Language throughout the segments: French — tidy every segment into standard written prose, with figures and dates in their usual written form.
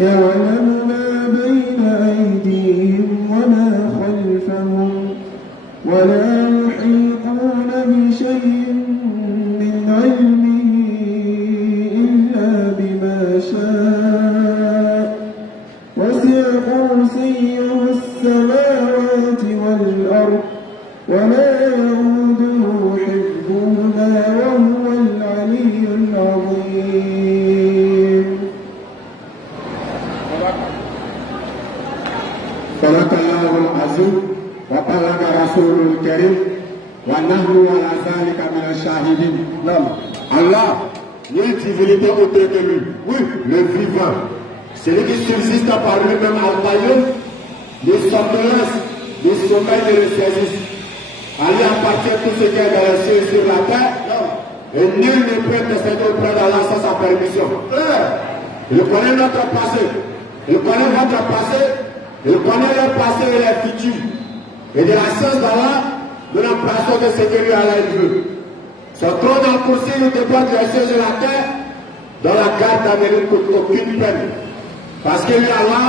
يعلم ما بين أيديهم وما خلفهم ولا يحيطون بشيء من علمه إلا بما شاء وسع كرسيه السماوات والأرض ولا يؤوده حفظهما وهو العلي العظيم. صدق الله العظيم وبلغ رسوله الكريم ونحن على ذلك من الشاهدين. Allah, il y a une divinité autre que lui. Oui, le vivant. Celui qui subsiste par lui-même en royaume, les somnolences, les sommeils et les saisissent. À lui appartient tout ce qui est dans les cieux et sur la terre. Et nul ne peut intercéder auprès d'Allah sans sa permission. Il connaît notre passé. Il connaît votre passé. Il connaît le passé et le futur. Et de la science d'Allah, nous n'embrassons que ce que lui Allah veut. Son trône en coursier nous déborde les cieux et la terre, dans la garde d'Amérique ne coûte aucune peine. Parce que lui Allah,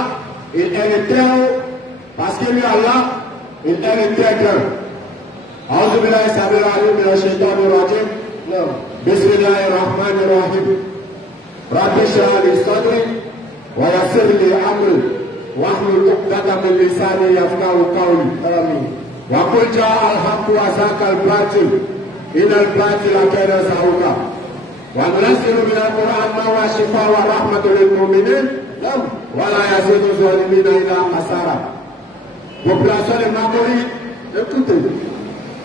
il est le très haut. Parce que lui Allah, il est le très grand. أعوذ بالله السميع العليم من الشيطان الرجيم. بسم الله الرحمن الرحيم. رب اشرح لي صدري ويسر لي أمري واحلل عقدة من لساني يفقهوا قولي. آمين. وقل جاء الحق وزهق الباطل إن الباطل كان زهوقا. وننزل من القرآن ما هو شفاء ورحمة للمؤمنين ولا يزيد الظالمين إلا خسارا. Population de Mamori, écoutez.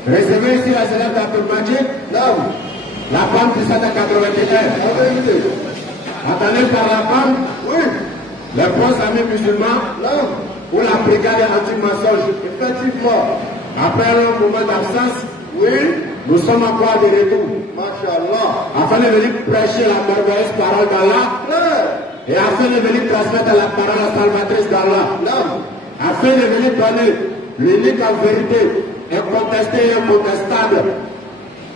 Réservé ici à Zélève d'Abdelmajid, la femme du 781. Attendez par la femme, oui. Les bons amis musulmans, ou la brigade anti-mensonge. Effectivement, après un moment d'absence, oui, nous sommes encore de retour. Masha'Allah. Afin de venir prêcher la merveilleuse parole d'Allah, et afin de venir transmettre la parole salvatrice d'Allah, afin de venir donner l'unique en vérité, incontesté et incontestable.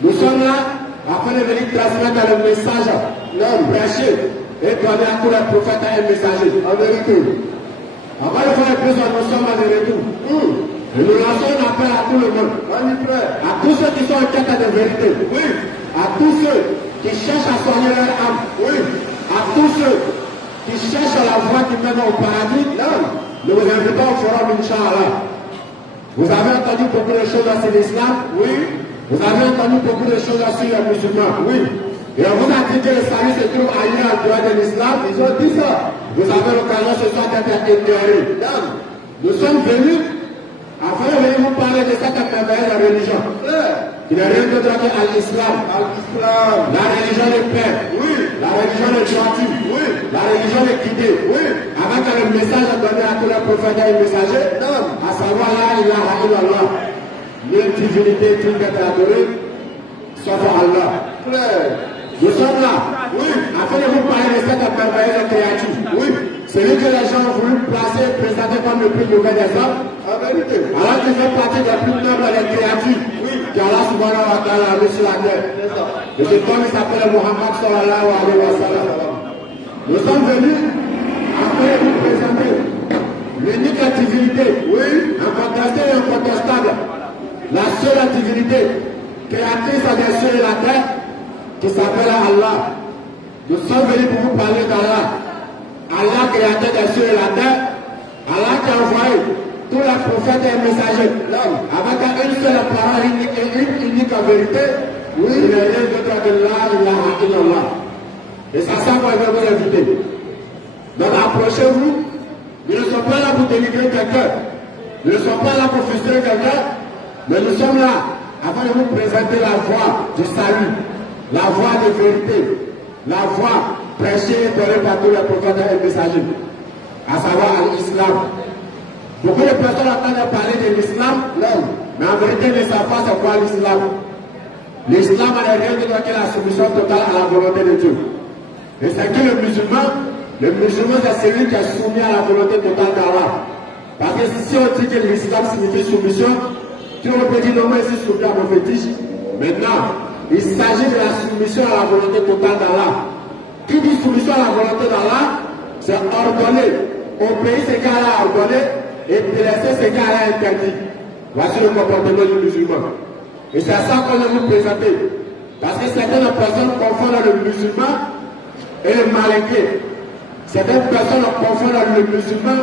Nous sommes là afin de venir transmettre le message, prêcher et donner à tous les prophètes un messager. En vérité. Avant de faire le besoin, nous sommes en retour. Et nous lançons un appel à tout le monde. À tous ceux qui sont en quête de vérité. Oui. À tous ceux qui cherchent à soigner leur âme. Oui. À tous ceux qui cherchent la voie qui mène au paradis. Nous vous invitons au forum, Inch'Allah. Vous avez entendu beaucoup de choses sur l'islam. Oui. Vous avez entendu beaucoup de choses sur les musulmans. Oui. Et on vous a dit que le salut se trouve ailleurs en dehors de l'islam. Ils ont dit ça. Vous avez l'occasion ce soir d'être éclairés. Nous sommes venus afin de venir vous parler de cette merveilleuse religion. Il n'y a rien d'autre qu'à l'islam. La religion de paix. Oui. La religion de gentil. Oui. La religion de guidée. Oui. Avec le message donné à tous les prophètes et les messagers. À savoir la ilaha illallah. Nulle divinité digne d'être adorée, sauf Allah. Nous sommes là, oui, afin de vous parler de cette merveilleuse créature. Oui, celui que les gens ont voulu placer et présenter comme le plus mauvais des hommes. Alors qu'il fait partie des plus nobles des créatures. Oui, qu'Allah subhanahu wa ta'ala a mis sur la terre. Et cet homme il s'appelle Muhammad sallallahu alayhi wa sallam. Nous sommes venus afin de vous présenter l'unique divinité, oui, incontestée et incontestable. La seule divinité créatrice des cieux et la terre qui s'appelle Allah. Nous sommes venus pour vous parler d'Allah. Allah créateur des cieux et la terre. Allah qui a envoyé tous les prophètes et les messagers. Avec une seule parole unique en vérité. Oui, il n'est rien d'autre que la ilaha illallah. Et ça, ça va vous inviter. Donc approchez-vous. Nous ne sommes pas là pour délivrer quelqu'un. Nous ne sommes pas là pour frustrer quelqu'un. Mais nous sommes là afin de vous présenter la voie du salut, la voie de vérité, la voie prêchée et donnée par tous les prophètes et messagers, à savoir l'islam. Beaucoup de personnes entendent parler de l'islam, mais en vérité ne savent pas c'est quoi l'islam. L'islam n'a rien de que la soumission totale à la volonté de Dieu. Et c'est que le musulman c'est celui qui est soumis à la volonté totale d'Allah. Parce que si on dit que l'islam signifie soumission, tu peux dire non, mais c'est soumis à mon fétiche. Maintenant, il s'agit de la soumission à la volonté totale d'Allah. Qui dit soumission à la volonté d'Allah, c'est ordonner, obéir ce qu'Allah a ordonné et délaisser ce qu'Allah a interdit. Voici le comportement du musulman. Et c'est à ça qu'on veut vous présenter. Parce que certaines personnes confondent le musulman et le malinqué. Certaines personnes confondent le musulman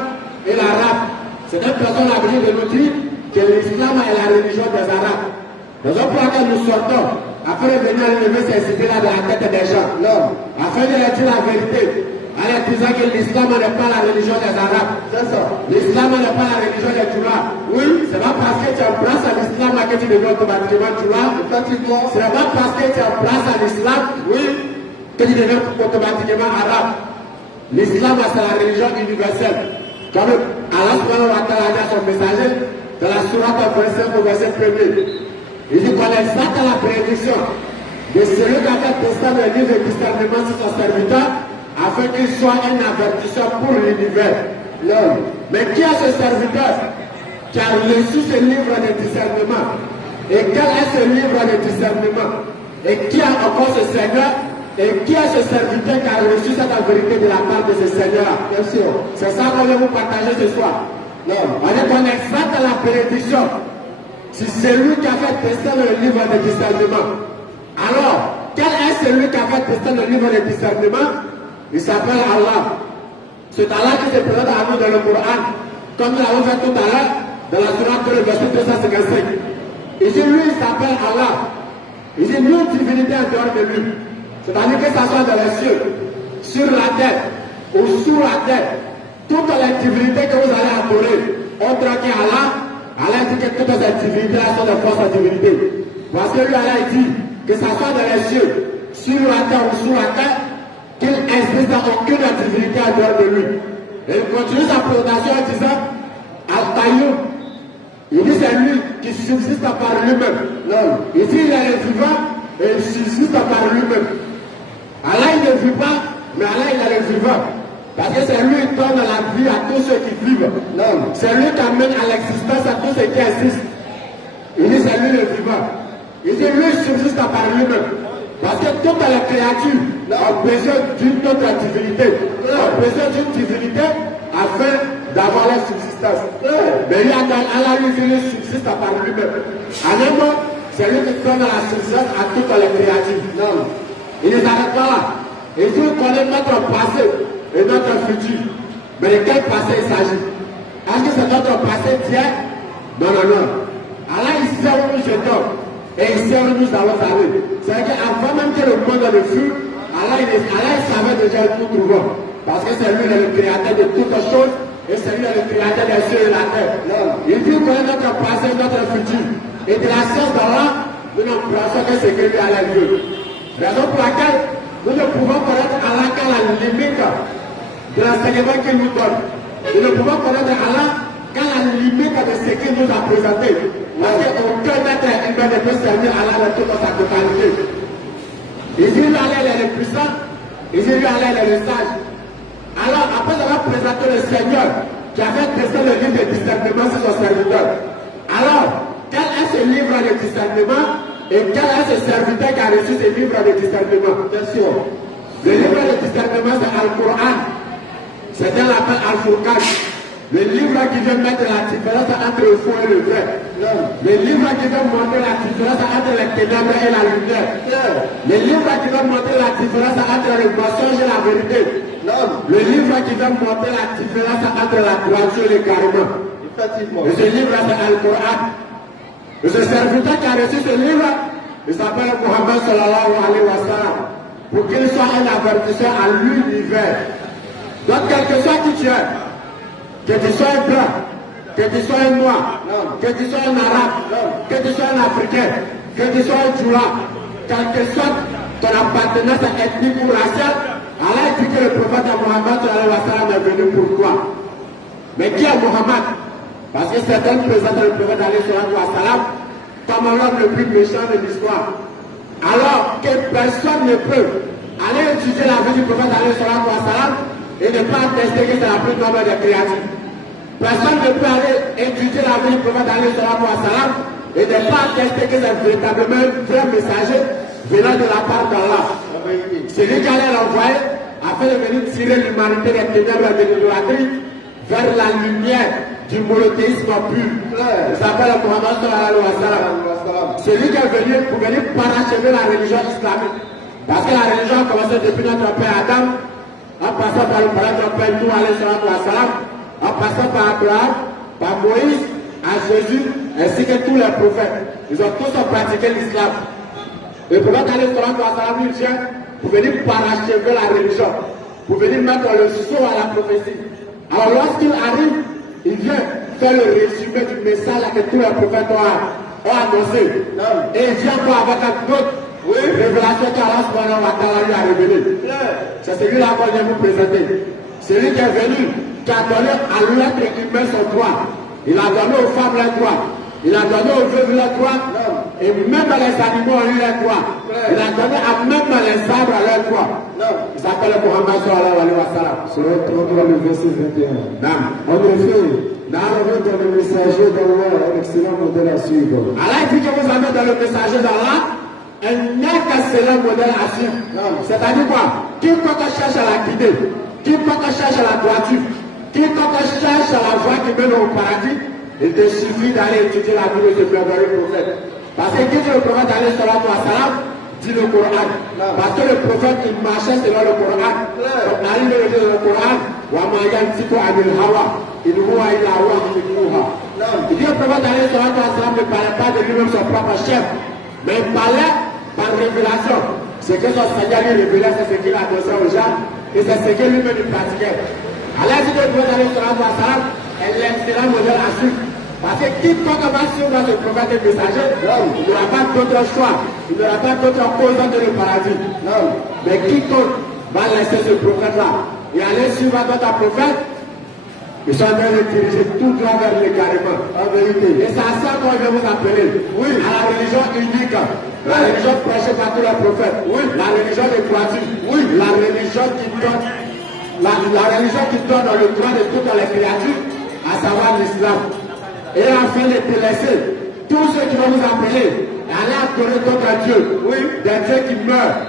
et l'arabe. Certaines personnes ont l'habitude de nous dire que l'islam est la religion des arabes. Nous avons pour laquelle nous sortons, afin de venir enlever ces idées-là de la tête des gens. Non. Afin de leur dire la vérité. En leur disant que l'islam n'est pas la religion des arabes. C'est ça. L'islam n'est pas la religion des Touras. Oui. C'est pas parce que tu embrasses à l'islam que tu deviens automatiquement Touras. Effectivement. Ce n'est pas parce que tu embrasses à l'islam, oui, que tu deviens automatiquement arabe. L'islam, c'est la religion universelle. Comme Allah subhanahu wa ta'ala a son messager dans la sourate 25 au verset 1er. Il dit qu'on exalte la prédiction de celui qui a fait tester le livre de discernement sur son serviteur afin qu'il soit un avertisseur pour l'univers. Mais qui a ce serviteur qui a reçu ce livre de discernement? Et quel est ce livre de discernement? Et qui a encore ce Seigneur? Et qui est ce serviteur qui a reçu cette vérité de la part de ce Seigneur? Bien sûr. C'est ça qu'on veut vous partager ce soir. On dit qu'on exalte la prédiction. Si c'est lui qui a fait tester le livre de discernement. Alors, quel est celui qui a fait tester le livre de discernement? Il s'appelle Allah. C'est Allah qui se présente à nous dans le Coran, comme nous l'avons fait tout à l'heure, dans la sourate le verset 255. Ici, lui, il s'appelle Allah. Il dit nulle divinité en dehors de lui. C'est-à-dire que ça soit dans les cieux, sur la terre ou sous la terre, toutes les divinités que vous allez adorer, autre qu'Allah, Allah dit que toutes ces divinités-là sont des fausses divinités. Parce que lui, Allah dit que ça soit dans les cieux, sur la terre ou sous la terre, qu'il n'existe aucune divinité en dehors de lui. Et il continue sa présentation en disant Al-Tayyum. Il dit c'est lui qui subsiste par lui-même. Non. Il dit il est le vivant et il subsiste par lui-même. Allah il ne vit pas, mais Allah il est le vivant. Parce que c'est lui qui donne la vie à tous ceux qui vivent. Non. C'est lui qui amène à l'existence à tous ceux qui existent. Il dit c'est lui le vivant. Il dit lui subsiste par lui-même. Parce que toutes les créatures ont besoin d'une autre divinité. Ont besoin d'une divinité afin d'avoir la subsistance. Mais lui, Allah lui subsiste par lui-même. En un mot, c'est lui qui donne la subsistance à toutes les créatures. Non. Il ne s'arrête pas là. Il dit connaît notre passé et notre futur. Mais de quel passé il s'agit? Est-ce que c'est notre passé d'hier? Non, non, non. Allah, il sait où nous jetons. Et il sait où nous allons aller. C'est-à-dire qu'avant même que le monde ne fût, Allah, il savait déjà où nous trouvons. Parce que c'est lui le créateur de toutes choses. Et c'est lui le créateur des cieux et de la terre. Non. Il dit connaît notre passé et notre futur. Et de la science d'Allah, nous ne pensons que c'est que lui Allah veut. Raison pour laquelle nous ne pouvons connaître Allah qu'à la limite de l'enseignement qu'il nous donne. Nous ne pouvons connaître Allah qu'à la limite de ce qu'il nous a présenté. Parce qu'aucun être humain ne peut servir Allah dans toute sa totalité. Il dit lui Allah est le puissant, il dit lui Allah est le sage. Alors après avoir présenté le Seigneur qui a fait tester le livre de discernement sur son serviteur. Alors, quel est ce livre de discernement? Et quel est ce serviteur qui a reçu ce livre de discernement? Bien sûr. Le livre de discernement, c'est Al-Quran. C'est un appel Al-Furqan. Le livre qui vient mettre la différence entre le faux et le vrai. Le livre qui vient montrer la différence entre les ténèbres et la lumière. Le livre qui vient montrer la différence entre le mensonge et la vérité. Le livre qui vient montrer la différence entre la droiture et le carrément. Effectivement. Et ce livre, c'est Al-Quran. Et ce serviteur qui a reçu ce livre, il s'appelle Muhammad sallallahu alayhi wa sallam, pour qu'il soit un avertisseur à l'univers. Donc, quel que soit qui tu es, que tu sois un blanc, que tu sois un noir, que tu sois un arabe, que tu sois un africain, que tu sois un djoula, quel que soit ton appartenance ethnique ou raciale, Allah dit que le prophète Muhammad sallallahu alayhi wa sallam est venu pour toi. Mais qui est Muhammad? Parce que certains présentent le prophète sallallahu alayhi wa sallam comme l'homme le plus méchant de l'histoire. Alors que personne ne peut aller étudier la vie du prophète sallallahu alayhi wa sallam et ne pas attester que c'est la plus noble des créatures. Personne ne peut aller étudier la vie du prophète sallallahu alayhi wa sallam et ne pas attester que c'est véritablement un vrai messager venant de la part d'Allah. C'est lui qui allait l'envoyer afin de venir tirer l'humanité des ténèbres de l'idolâtrie vers la lumière du monothéisme pur. Il s'appelle Mohammed sallallahu alayhi wa sallam. C'est lui qui est venu pour venir parachever la religion islamique. Parce que la religion a commencé depuis notre père Adam, en passant par notre père Noé alayhi wa sallam, en passant par Abraham, par Moïse, à Jésus, ainsi que tous les prophètes. Ils ont tous pratiqué l'islam. Le prophète alayhi wa sallam il vient pour venir parachever la religion, pour venir mettre le sceau à la prophétie. Alors lorsqu'il arrive, il vient faire le résumé du message que tous les prophètes ont annoncé. Et il vient encore avec un autre révélation qu'Allah subhanahu wa ta'ala lui a révélé. C'est celui-là qu'on vient vous présenter. C'est lui qui est venu, qui a donné à l'être humain son droit. Il a donné aux femmes leurs droits. Il a donné aux veuves leurs droits. Et même les animaux ont eu leurs droits. Il a donné à même les arbres leurs droits. Il s'appelle Mohammed sallallahu alayhi wa sallam. Selon le verset 21. En effet, nous avons dans le messager d'Allah un excellent modèle à suivre. Allah dit que vous avez dans le messager d'Allah un excellent modèle à suivre. C'est-à-dire quoi? Quiconque cherche à la guider, quiconque cherche à la droiture, quiconque cherche à la voie qui mène au paradis, il te suffit d'aller étudier la vie de ce merveilleux prophète. Parce que qui dit le prophète alayhi salam dit le Coran. Parce que le prophète il marchait selon le Coran. Donc Ali le dit le Coran, wa ma yantiqu anil hawa, in huwa illa wahyun. Il dit le prophète alayhi salam ne parlait pas de lui-même son propre chef, mais il parlait par révélation. Ce que son Seigneur lui révélait, c'est ce qu'il annonçait aux gens et c'est ce que lui-même il pratiquait. Allah dit le prophète alayhi salam est l'excellent modèle à suivre. Parce que quiconque va suivre ce prophète et messager, il n'y aura pas d'autre choix, il n'y aura pas d'autre cause que le paradis. Mais quiconque va laisser ce prophète-là et aller suivre d'autres prophètes, ils sont en train de diriger tout droit vers l'égarement, en vérité. Et c'est à ça qu'on vient vous appeler. Oui, à la religion unique, la religion prêchée par tous les prophètes, oui, la religion des droitures, oui, la religion qui donne, la religion qui donne le droit de toutes les créatures, à savoir l'islam. Et afin de te laisser, tous ceux qui vont vous appeler, allez adorer d'autres dieux, oui, des dieux qui meurent,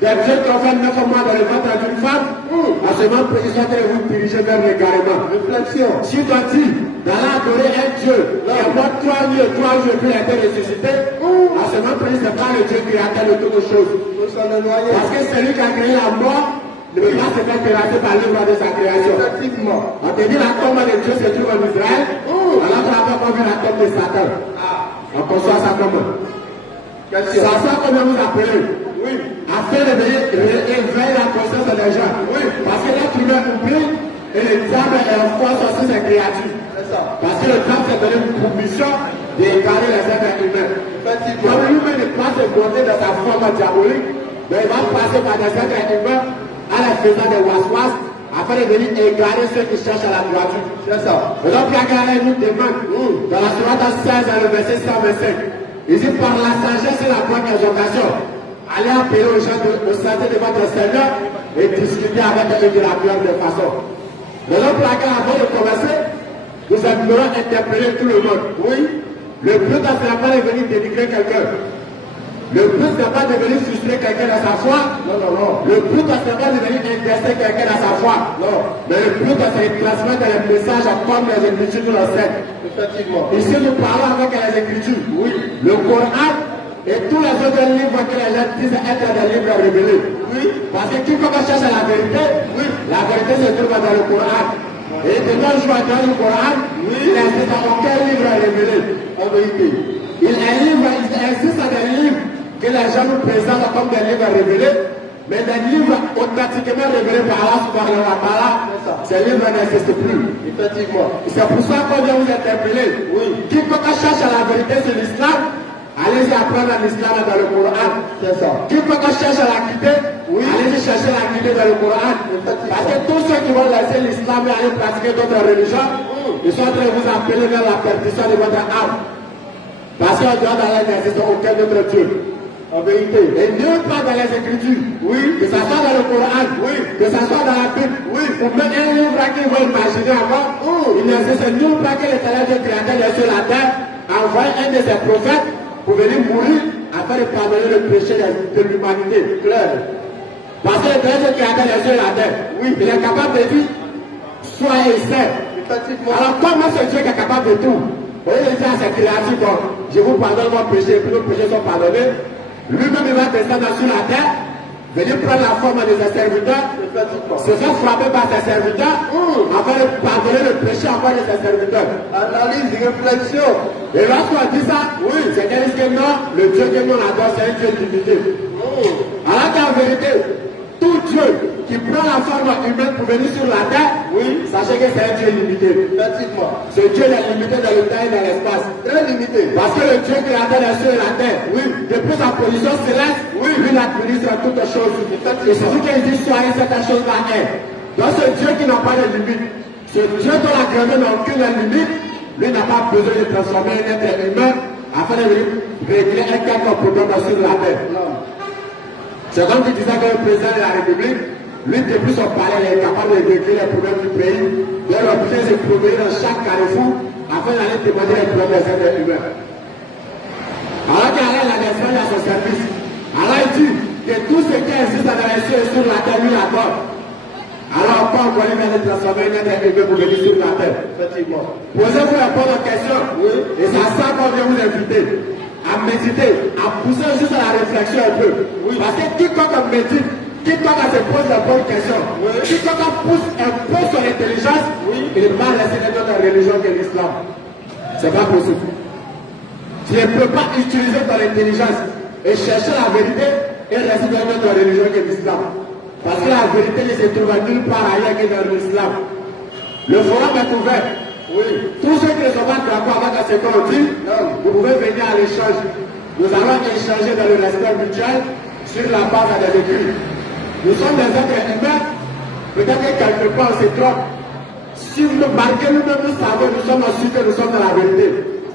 des dieux qui ont fait 9 mois dans le ventre d'une femme, à ce moment ils sont en train de vous diriger vers l'égarement. Réflexion. Si tu as dit d'aller adorer un dieu qui est mort 3 nuits, 3 jours, puis il a été ressuscité, à ce moment c'est pas le dieu créateur de toutes choses. Parce que c'est lui qui a créé la mort. Ne peut pas se faire terrasser par l'œuvre de sa création. Effectivement. On te dit la tombe de Dieu se trouve en Israël. Alors tu n'as pas vu la tombe de Satan. On conçoit ça comment? C'est à ça qu'on vient vous appeler. Oui. Afin de éveiller la conscience des gens. Oui. Parce que l'être humain oublie et le diable est force aussi ses créatures. Parce que le diable s'est donné une permission d'égarer les êtres humains. Comme lui-même ne peut pas se monter dans sa forme diabolique, mais il va passer par des êtres humains à la faisant des was-was afin de venir égarer ceux qui cherchent à la droiture. C'est ça. Et donc, Yagara nous demande, dans la sourate 16, le verset 125, il dit par la sagesse et la bonne exhortation, allez appeler aux gens de santé de votre Seigneur et discuter avec eux de la meilleure des façons. Mais donc, avant de commencer, nous aimerons interpeller tout le monde. Oui. Le but, c'est pas de venir dénigrer quelqu'un. Le but n'est pas de venir frustrer quelqu'un dans sa foi. Non. Le but n'est pas de venir intéresser quelqu'un dans sa foi. Non. Mais le but c'est de transmettre les messages comme les Écritures nous l'enseignent. Effectivement. Ici nous parlons avec les Écritures. Oui. Le Coran et tous les autres livres que les gens disent être des livres révélés. Oui. Parce que quiconque cherche la vérité, oui, la vérité se trouve dans le Coran. Et de nos jours dans le Coran, oui, il n'existe aucun livre révélé. En vérité. Il existe des livres que les gens nous présentent comme des livres révélés, mais des livres authentiquement révélés par Allah subhanahu wa ta'ala, ces livres n'existent plus. Effectivement. C'est pour ça qu'on vient vous interpeller. Oui. Quiconque cherche à la vérité sur l'islam, allez-y apprendre l'islam dans le Coran. C'est ça. Quiconque cherche à la quitter, oui, allez-y chercher la quitter dans le Coran. Parce que tous ceux qui vont laisser l'islam et aller pratiquer d'autres religions, ils sont en train de vous appeler vers la perdition de votre âme. Parce qu'en dehors d'Allah, il n'existe aucun autre Dieu. En vérité. Et nulle part dans les Écritures, oui, que ce soit dans le Coran, oui, que ce soit dans la Bible, oui, ou même un livre qu'ils vont imaginer avant, il n'existe nulle part que l'Éternel Dieu créateur de sur la terre a envoyé un de ses prophètes pour venir mourir afin de pardonner le péché de l'humanité. Clair. Parce que le Dieu qui a fait les yeux et la terre, oui, il est capable de dire sois et sais. Alors comment ce Dieu qui est capable de tout? Vous voyez, il dit à ses créatures, je vous pardonne vos péchés, et puis nos péchés sont pardonnés. Lui-même, il va descendre sur la terre, venir prendre la forme de ses serviteurs, se faire frapper par ses serviteurs, afin de pardonner le péché encore de ses serviteurs. Analyse, réflexion. Et lorsqu'on dit ça, oui, c'est qu'elle dit que non, le Dieu que nous adore, c'est un Dieu limité. Alors qu'en vérité, tout Dieu qui prend la forme humaine pour venir sur la terre, oui, sachez que c'est un Dieu limité. Effectivement. Ce Dieu est limité dans le temps et dans l'espace. Très limité. Parce que le Dieu créateur des cieux et la terre, oui, depuis sa position céleste, oui, lui administre toutes choses. Et c'est ce qu'il dit, soyez cette chose-là est. Donc ce Dieu qui n'a pas de limite, ce Dieu dont la grandeur n'a aucune limite, lui n'a pas besoin de transformer un être humain afin de régler un quelconque problème sur la terre. Non. C'est comme qui disait que le président de la République, lui, depuis son palais, il est capable de régler les problèmes du pays. Il est obligé de se promener dans chaque carrefour afin d'aller demander les problèmes des êtres humains. Alors qu'il a l'Espagne à son service. Alors il dit que tout ce qui existe dans les cieux et sur la terre, lui l'accorde. Alors quand on vient de transformer un être humain pour venir sur la terre? Effectivement. Posez-vous la bonne question. Oui. Et c'est à ça qu'on vient vous inviter. À méditer, à pousser juste à la réflexion un peu. Oui. Parce que quiconque médite, quiconque se pose la bonne question, oui, quiconque pousse un peu son intelligence, oui, il va laisser notre religion que l'islam. C'est pas possible. Tu ne peux pas utiliser ton intelligence et chercher la vérité et rester dans notre religion que l'islam. Parce que la vérité ne se trouve nulle part ailleurs que dans l'islam. Le forum est ouvert. Oui. Tous ceux qui ne sont pas d'accord avec ce qu'on dit, vous pouvez venir à l'échange. Nous allons échanger dans le respect mutuel sur la base des écrits. Nous sommes des êtres humains. Peut-être que quelque part on se trompe. Si malgré nous-mêmes nous savons, nous sommes assurés que nous sommes dans la vérité.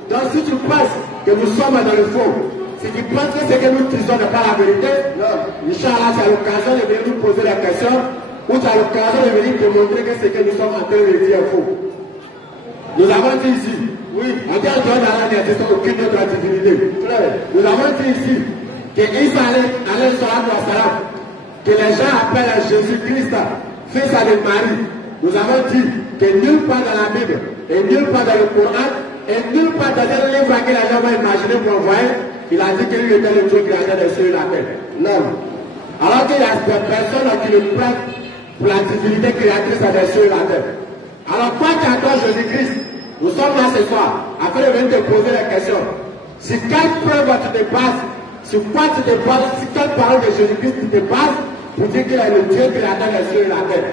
Donc si tu penses que nous sommes dans le faux, si tu penses que ce que nous disons n'est pas la vérité, Inch'Allah, c'est l'occasion de venir nous poser la question, ou c'est l'occasion de venir démontrer que ce que nous sommes en train de dire est faux. Nous avons dit ici, oui, en termes d'Allah n'existe aucune autre divinité. Nous avons dit ici que Isa alayhi salam, que les gens appellent Jésus-Christ, fils de Marie. Nous avons dit que nulle part dans la Bible, et nulle part dans le Coran, et nulle part dans le livre que les gens vont imaginer pour envoyer, il a dit qu'il était le Dieu créateur des cieux et la terre. Non. Alors qu'il y a des personnes qui le prennent pour la divinité créatrice des cieux et la terre. Alors, quoi qu'adore Jésus-Christ, nous sommes là ce soir, afin de venir te poser la question. Si quelle preuve tu te bases, sur quoi tu te bases, si quelle parole de Jésus-Christ tu te bases, pour dire qu'il est le Dieu créateur des cieux et la terre.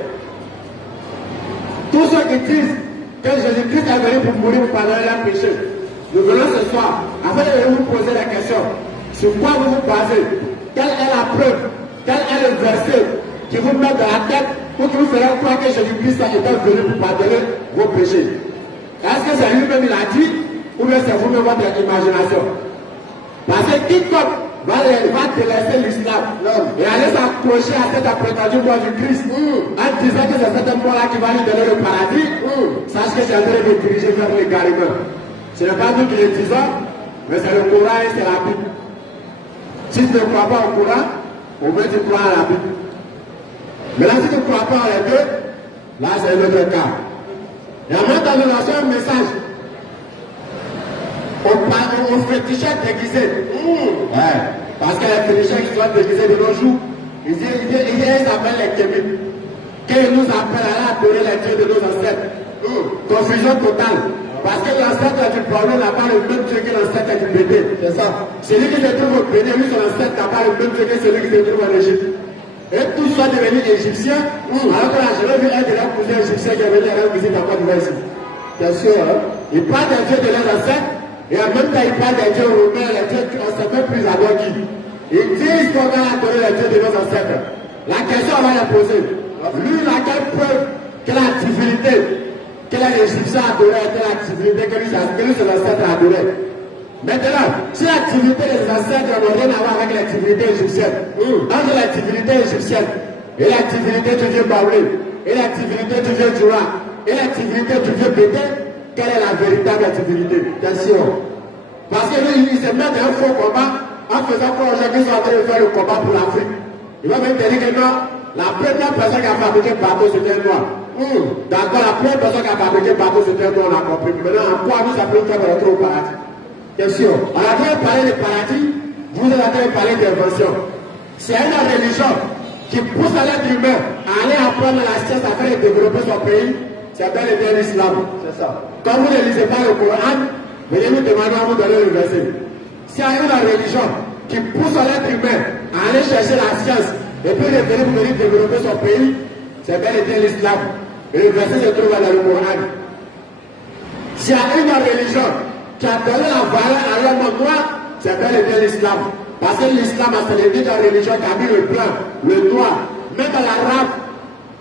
Tous ceux qui disent que Jésus-Christ est venu pour mourir pour pardonner leurs péchés, nous venons ce soir, afin de vous poser la question. Sur quoi vous vous basez? Quelle est la preuve? Quel est le verset qui vous met dans la tête pour que vous fassiez croire que Jésus-Christ est venu pour pardonner vos péchés? Est-ce que c'est lui-même il a dit, ou bien c'est vous-même votre imagination? Parce que quiconque va délaisser l'islam et aller s'accrocher à cette prétendue mort du Christ en disant que c'est cette mort-là qui va lui donner le paradis, sache que c'est en train de diriger vers l'égarement. Ce n'est pas nous qui le disons, mais c'est le Coran et c'est la Bible. Si tu ne crois pas au Coran, au moins tu crois à la Bible. Mais là, si tu ne crois pas à les deux, là c'est un autre cas. Et en même temps, nous lançons un message. On fétichait déguisé. Ouais. Parce que les féticheurs qui sont déguisés de nos jours, ils s'appellent les kémites. Qu'ils nous appellent à adorer les dieux de nos ancêtres. Confusion totale. Parce que l'ancêtre du problème n'a pas le même Dieu que l'ancêtre du bébé. C'est ça. Celui qui se trouve au Bénin, lui, son ancêtre n'a pas le même Dieu que celui qui se trouve en Égypte. Et tous sont devenus égyptiens, alors que là, je vais vu un de leurs cousins égyptiens qui est venu à leur visite à Côte d'Ivoire ici. Bien sûr, hein? Il parle des dieux de leurs ancêtres, et en même temps, il parle des dieux romains, les dieux qu'on ne sait même plus alors qui. Ils disent qu'on va adorer les dieux de nos ancêtres. La question, on va la poser. Lui, il a quelle preuve que la divinité que l'Égyptien adorait était la divinité que lui, son ancêtre adorait. Maintenant, si la divinité des ancêtres n'a rien à voir avec la divinité égyptienne, entre la divinité égyptienne et la divinité du dieu Baoulé, et la divinité du dieu Djoura, et la divinité du dieu Bété, quelle est la véritable divinité? Bien sûr. Parce que lui, il se met dans un faux combat en faisant croire aux gens qu'ils sont en train de faire le combat pour l'Afrique. Il va même te dire que non, la première personne qui a fabriqué le bateau, c'était un noir. D'accord, la première personne qui a fabriqué le bateau, c'était un noir, on a compris. Maintenant, en quoi nous appelons faire rentrer au paradis? Question. On a train de parler de paradis, vous êtes en train de parler d'invention. C'est une religion qui pousse à l'être humain à aller apprendre la science afin de développer son pays. C'est bel et bien l'islam. C'est ça. Quand vous ne lisez pas le Coran, venez nous demander à vous donner le verset. S'il y a une religion qui pousse à l'être humain à aller chercher la science et puis de venir développer son pays, c'est bel et bien l'islam. Et le verset se trouve dans le Coran. S'il y a une religion qui a donné la valeur à l'homme noir, c'est bel et bien l'islam. Parce que l'islam a célébré la religion qui a mis le blanc, le noir, même dans l'arabe.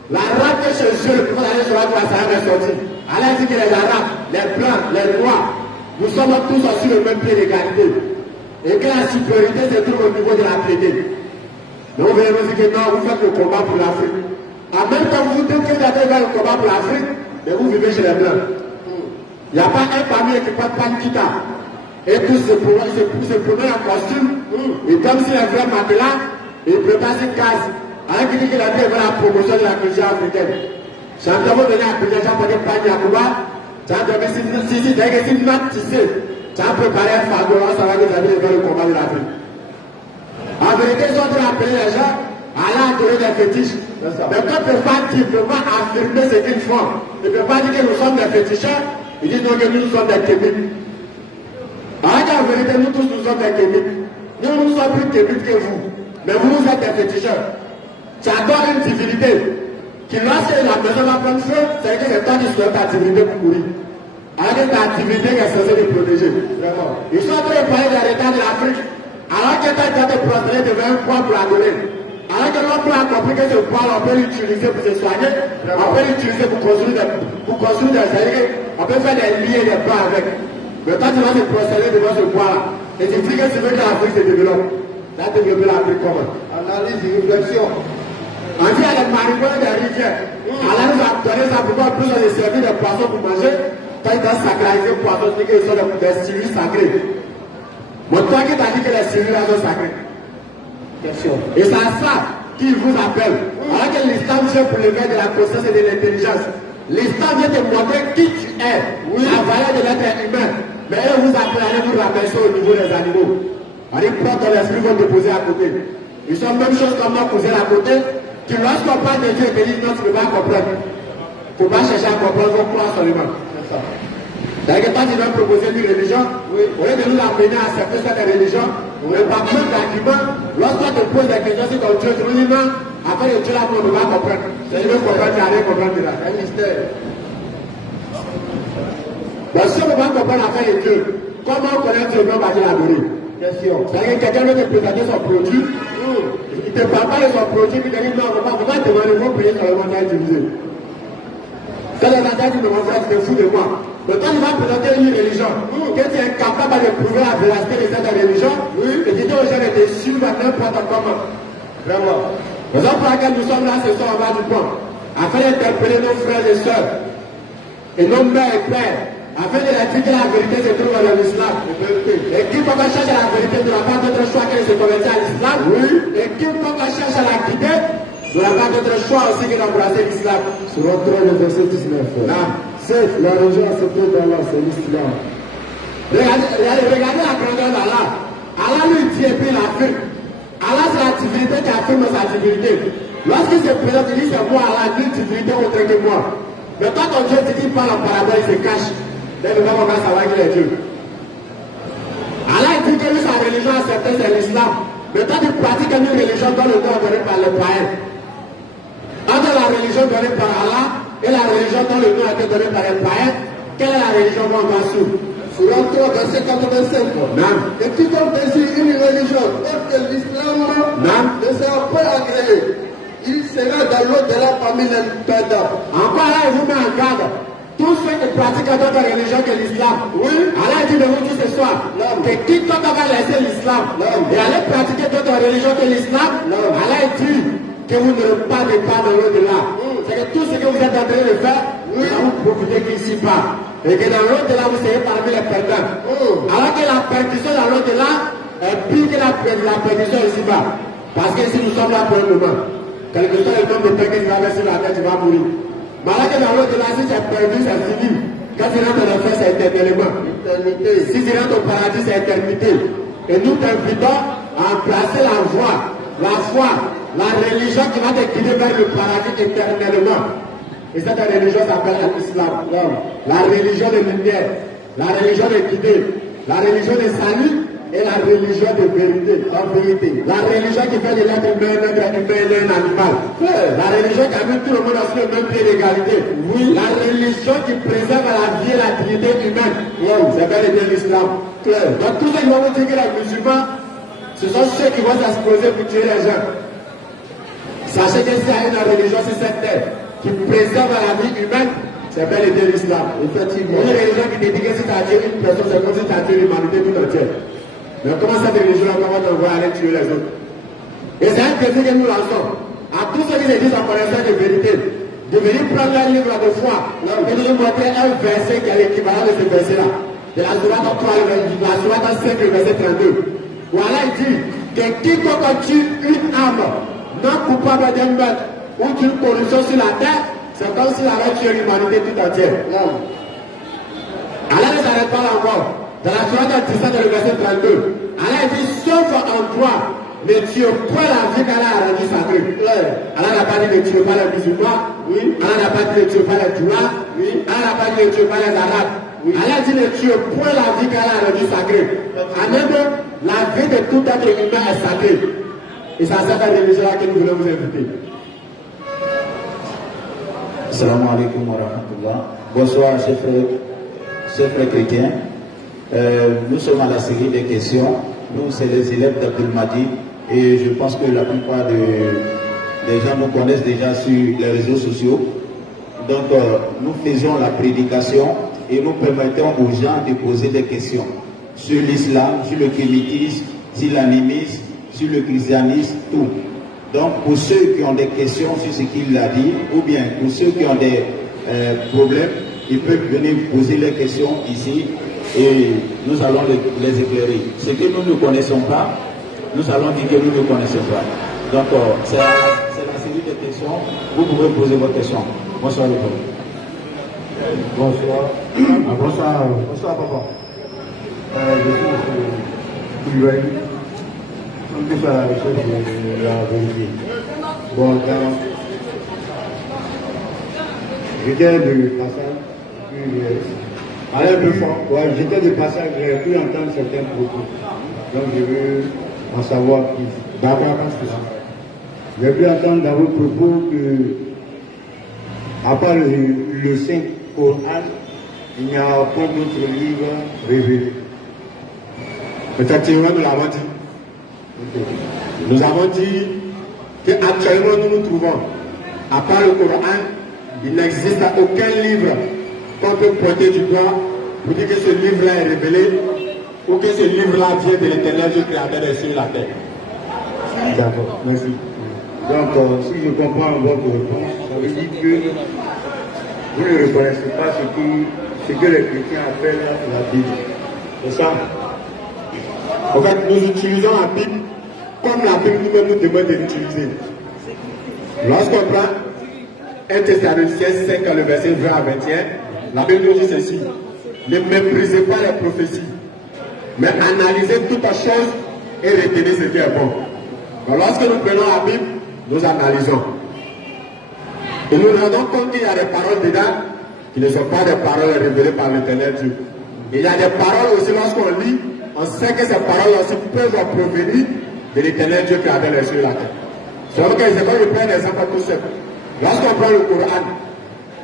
L'arabe que chez eux, le prophète sur la Salam est sorti. Allah dit que les arabes, les blancs, les noirs, nous sommes tous sur le même pied d'égalité. Et que la supériorité se trouve au niveau de la traité. Donc vous venez nous dire que non, vous faites le combat pour l'Afrique. En même temps, vous dites que vous avez fait le combat pour l'Afrique, mais vous vivez chez les blancs. Il n'y a pas un parmi eux qui porte pas une kita. Et tous se promènent en costume, et comme s'il y avait un matelas, il prépare une case. Alors qu'il dit qu'il a dit la promotion de la culture africaine. J'ai entendu donner à Pédia, j'ai entendu parler à Cuba, j'ai entendu si note tissée, j'ai préparé un fardeau, ça va nous amener vers le combat de l'Afrique. En vérité, ils sont en train d'appeler les gens à l'entouré des fétiches. Mais quand ils ne peuvent pas affirmer ce qu'ils font, ils ne peuvent pas dire que nous sommes des féticheurs, ils disent donc que nous sommes des kémiques. Alors qu'en vérité, nous tous nous sommes des kémiques. Nous sommes plus kémiques que vous, mais vous êtes des féticheurs. Tu adores une divinité qui, lorsque la maison va prendre feu, c'est que c'est toi qui souhaites ta divinité pour mourir. Alors que ta divinité est censée te protéger. Ils sont en train de parler de l'état de l'Afrique. Alors que tu as te prosterner devant un poids pour adorer. Alors que l'autre a compris que ce poids, on peut l'utiliser pour se soigner, on peut l'utiliser pour construire des alliés, on peut faire des liens et des bras avec. Mais toi, tu vas te prosterner devant ce poids-là. Et tu dis que tu veux que l'Afrique se développe. Tu vas développer l'Afrique comment? Analyse et réflexion. On dit à les marigots des rivières. Allah nous a donné ça pour qu'on puisse les servir des poissons pour manger. Quand ils ont sacralisé les poissons, c'est qu'ils sont des cyrus sacrés. Mais toi qui t'as dit que les cyrus là sont sacrés. Et c'est à ça qu'ils vous appellent. Alors que l'islam vient pour le faire de la conscience et de l'intelligence. L'islam vient te montrer qui tu es, la valeur de l'être humain. Mais eux vous appellent à vous rabaisser au niveau des animaux. On dit prends ton esprit, vont te poser à côté. Ils sont la même chose comme mon cousin à côté. Que lorsqu'on parle de Dieu, ils te disent non, tu ne peux pas comprendre. Il ne faut pas chercher à comprendre, il faut croire seulement. C'est-à-dire que quand tu vas proposer une religion, au lieu de nous amener à accepter cette religion, mais par manque d'argument, lorsqu'on te pose des questions sur ton Dieu, tu nous dis non, après le Dieu là, on ne va pas comprendre. C'est lui qui comprend, tu n'as rien comprendre de là. C'est un mystère. Donc si on ne va pas comprendre l'affaire de Dieu, comment on connaît Dieu, on va dire l'adorer? Question. C'est-à-dire que quelqu'un veut te présenter son produit, il ne te parle pas de son produit, puis il te dit non, on va demander vos payer sur le montant utilisé. Quand les gens disent, mon frère, tu te fous de moi. Mais quand tu vas présenter une religion, que tu es incapable de prouver la véracité de cette religion, et tu dis aux gens de te suivre à n'importe comment. Vraiment. Raison pour laquelle nous sommes là ce soir en bas du pont, afin d'interpeller nos frères et sœurs, et nos mères et pères, afin de leur dire que la vérité se trouve dans l'islam. Et quiconque cherche la vérité ne doit pas d'autre choix que de se convertir à l'islam. Et quiconque cherche à la guider ne doit pas d'autre choix aussi que d'embrasser l'islam. Sur le verset 19. C'est la religion acceptée d'Allah, c'est l'islam. Regardez la grandeur d'Allah. Allah lui dit et puis il affirme. Allah c'est la divinité qui affirme sa divinité. Lorsqu'il se présente, il dit c'est moi Allah, une divinité autre que moi. Mais quand ton Dieu dit qu'il parle en parabole, il se cache. Dès le moment où on va savoir qu'il est Dieu. Allah dit que lui, sa religion acceptée, c'est l'islam. Mais quand tu pratiques une religion dans le temps donné par les païens, entre la religion donnée par Allah et la religion dont le nom a été donné par les païens, quelle est la religion qu'on va suivre? Sur 3, verset 85. Et quiconque désire une religion autre que l'islam ne sera pas agréé. Il sera dans l'au-delà parmi les perdants. Encore là, il vous met en garde. Tous ceux qui pratiquent d'autres religions que l'islam. Allah dit de vous dire ce soir que quiconque va laisser l'islam et aller pratiquer d'autres religions que l'islam, Allah dit que vous ne repartez pas dans l'au-delà. C'est que tout ce que vous êtes en train de faire, vous profitez qu'ici-bas. Et que dans l'au-delà, vous serez parmi les perdants. Alors que la perdition dans l'au-delà est pire que la perdition ici-bas. Parce que si nous sommes là pour un moment, quel que soit le nombre de temps que tu vas mettre sur la terre, tu vas mourir. Malgré que dans l'autre là, si tu as perdu, c'est fini. Quand tu rentres en enfer, c'est éternellement. Si tu rentres au paradis, c'est éternité. Et nous t'invitons à embrasser la voie, la foi, la religion qui va te guider vers le paradis éternellement. Et cette religion s'appelle l'islam. La religion de lumière, la religion de guider, la religion de salut et la religion de vérité. En vérité. La religion qui fait de l'être humain un animal. La religion qui amène tout le monde sur le même pied d'égalité. Oui. La religion qui préserve la vie et la dignité humaine. C'est bel et bien l'islam. Donc tous ceux qui vont vous dire que les musulmans, ce sont ceux qui vont s'exposer pour tuer les gens. Sachez que s'il y a une religion sur cette terre qui préserve la vie humaine, c'est bel et bien l'islam. Effectivement. Une religion qui te dit que si tu as tué une personne, c'est comme si tu as tué l'humanité tout entière. Mais comment cette religion va t'envoyer aller tuer les autres? Et c'est un défi que nous lançons à tous ceux qui se disent en connaissance de vérité, de venir prendre un livre de foi et de nous montrer un verset qui est l'équivalent de ce verset-là. De la Sourate 3, la Sourate 5, le verset 32. Voilà, il dit que quiconque tue une âme non coupable d'un meurtre ou d'une corruption sur la terre, c'est comme s'il avait tué l'humanité tout entière. Allah ne s'arrête pas là encore. Dans la Sourate 17, le verset 32, Allah dit sauf en toi, ne tue pas la vie qu'Allah a rendue sacrée. Allah n'a pas dit ne tue pas les musulmans, oui. Allah n'a pas dit ne tue pas les Touras, oui. Allah n'a pas dit ne tue pas les Arabes. Oui. Allah dit ne tue point la vie qu'Allah a rendue sacrée. En même temps, la vie de tout être humain est sacrée. Et c'est à cette religion-là que nous voulons vous inviter. Assalamu alaikum wa rahmatullah. Bonsoir, chers frères chrétiens. Nous sommes à la série des questions. Nous, c'est les élèves d'Abdul Mahdi. Et je pense que la plupart des gens nous connaissent déjà sur les réseaux sociaux. Donc, nous faisons la prédication et nous permettons aux gens de poser des questions sur l'islam, sur le kémitisme, sur l'animisme, sur le christianisme, tout. Donc, pour ceux qui ont des questions sur ce qu'il a dit, ou bien pour ceux qui ont des problèmes, ils peuvent venir poser les questions ici et nous allons les éclairer. Ce que nous ne connaissons pas, nous allons dire que nous ne connaissons pas. Donc, c'est la série de questions. Vous pouvez poser vos questions. Bonsoir, les frères. Bonsoir. Bonsoir, papa. Je suis M. Koulibaly. Je suis à la recherche de la vérité. Bon, j'étais de passage, j'étais de passage, j'ai pu entendre certains propos. Donc je veux en savoir plus. D'abord, j'ai pu entendre dans vos propos que, à part le Saint-Coran, il n'y a pas d'autre livre révélé. Effectivement, nous l'avons dit. Okay. Nous avons dit qu'actuellement nous nous trouvons, à part le Coran, il n'existe aucun livre qu'on peut pointer du doigt pour dire que ce livre-là est révélé ou que ce livre-là vient de l'éternel Dieu créateur des cieux et la terre. D'accord, merci. Donc, si je comprends votre réponse, ça veut dire que vous ne reconnaissez pas ce que les chrétiens appellent la Bible. C'est ça? En fait, nous utilisons la Bible comme la Bible nous-mêmes nous demande de l'utiliser. Lorsqu'on prend 1 Thessaloniciens 5, le verset 20 à 21, la Bible nous dit ceci: ne méprisez pas les prophéties, mais analysez toutes choses et retenez ce qui est bon. Donc, lorsque nous prenons la Bible, nous analysons. Et nous nous rendons compte qu'il y a des paroles dedans qui ne sont pas des paroles révélées par l'éternel Dieu. Et il y a des paroles aussi, lorsqu'on lit, on sait que ces paroles aussi peuvent provenir de l'éternel Dieu qui a fait les cieux et la terre. C'est donc que je prends un exemple tout simple. Lorsqu'on prend le Coran,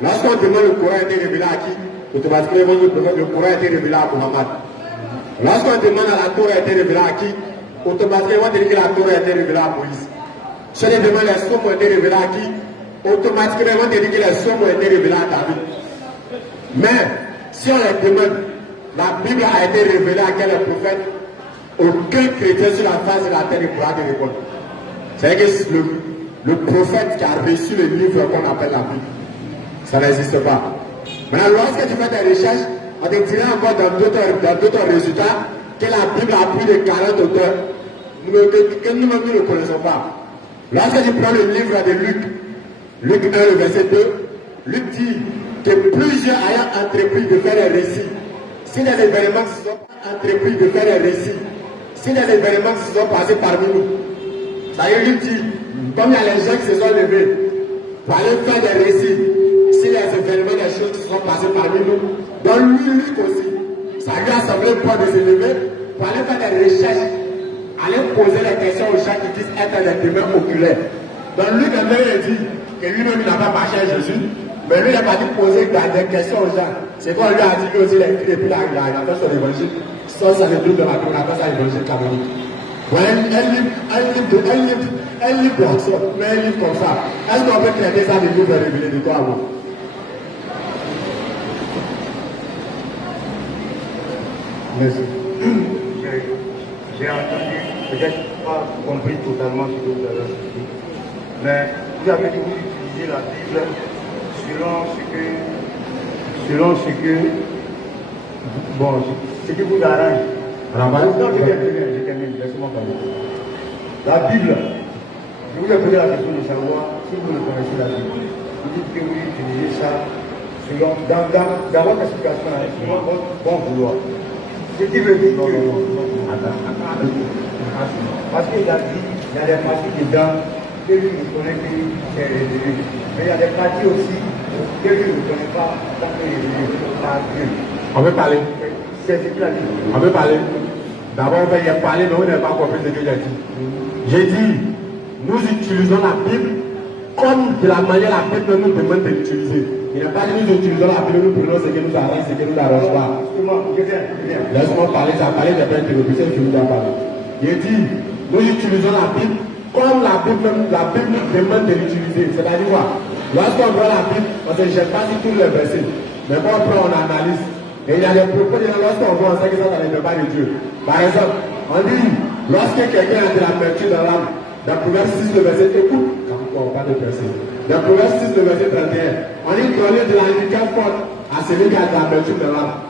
lorsqu'on demande le Coran a été révélé à qui, automatiquement le Coran a été révélé à Muhammad. Lorsqu'on demande à la Torah a été révélée à qui, automatiquement on dit que la Torah a été révélée à Moïse. Si on demande les sommes ont été révélées à qui, automatiquement on dit que les sommes ont été révélées à David. Mais si on les demande, la Bible a été révélée à quel prophète, aucun chrétien sur la face de la terre ne pourra te répondre. C'est-à-dire que le prophète qui a reçu le livre qu'on appelle la Bible, ça n'existe pas. Maintenant, lorsque tu fais tes recherches, on te dira encore dans d'autres résultats que la Bible a plus de 40 auteurs. que nous-mêmes nous ne connaissons pas. Lorsque je prends le livre de Luc, Luc 1, le verset 2, Luc dit que plusieurs ayant entrepris de faire un récit, si des événements qui se sont entrepris de faire un récit, si des événements qui se sont passés parmi nous, ça y est, Luc dit, comme il y a les gens qui se sont levés pour aller faire des récits, si les événements, des choses qui se sont passées parmi nous, donc lui, Luc aussi, ça lui a semblé bon de se lever pour aller faire des recherches, aller poser les questions aux gens qui disent être des témoins oculaires. Donc lui, quand même, il dit que lui-même, il n'a pas marché à Jésus, mais lui, il n'a pas dit poser des questions aux gens. C'est quoi lui a dit que aussi, il a écrit, et puis il a fait son évangile. Ça, c'est le truc de la Bible, on appelle ça l'évangile canonique. Voilà, un livre d'Oxford, mais un livre comme ça. Est-ce qu'on peut traiter ça des livres révélés de toi à moi? Merci. J'ai entendu, peut-être pas compris totalement ce que vous avez dit, mais vous avez dit que vous utilisez la Bible selon ce que vous arrange. Non, je termine, laissez-moi parler. La Bible, je vous ai posé la question de savoir si vous ne connaissez la Bible. Vous dites que vous utilisez ça selon, dans votre explication, selon votre bon vouloir. Ce qui veut dire que, parce qu'il a dit, il y a des parties dedans que lui ne connaît que c'est révélé. Mais il y a des parties aussi que lui ne connaît pas tant que révélé par Dieu. On peut parler. C'est ce qu'il a dit. On peut parler. D'abord, on va y parler, mais on n'a pas compris ce que j'ai dit. J'ai dit, nous utilisons la Bible comme de la manière la Bible nous demande de l'utiliser. Il n'a pas dit nous utilisons la Bible, nous prenons ce que nous arrange, ce que nous n'arrange pas. Laisse-moi parler, ça a parlé de bien interruption, je vous ai parlé. J'ai dit, nous utilisons la Bible comme la Bible nous demande de l'utiliser. C'est-à-dire quoi? Lorsqu'on voit la Bible, on ne se jette pas sur tous les versets. Mais quand on prend, on analyse. Et il y a des propos de lorsqu'on voit, on sait que ça ne pas de Dieu. Par exemple, on dit, lorsque quelqu'un a de l'amertume dans l'âme, dans Proverbe 6, le verset, écoute, quand on parle de verset, dans Proverbe 6, le verset 31, on dit donner de la handicap forte à celui qui a de l'amertume dans l'âme.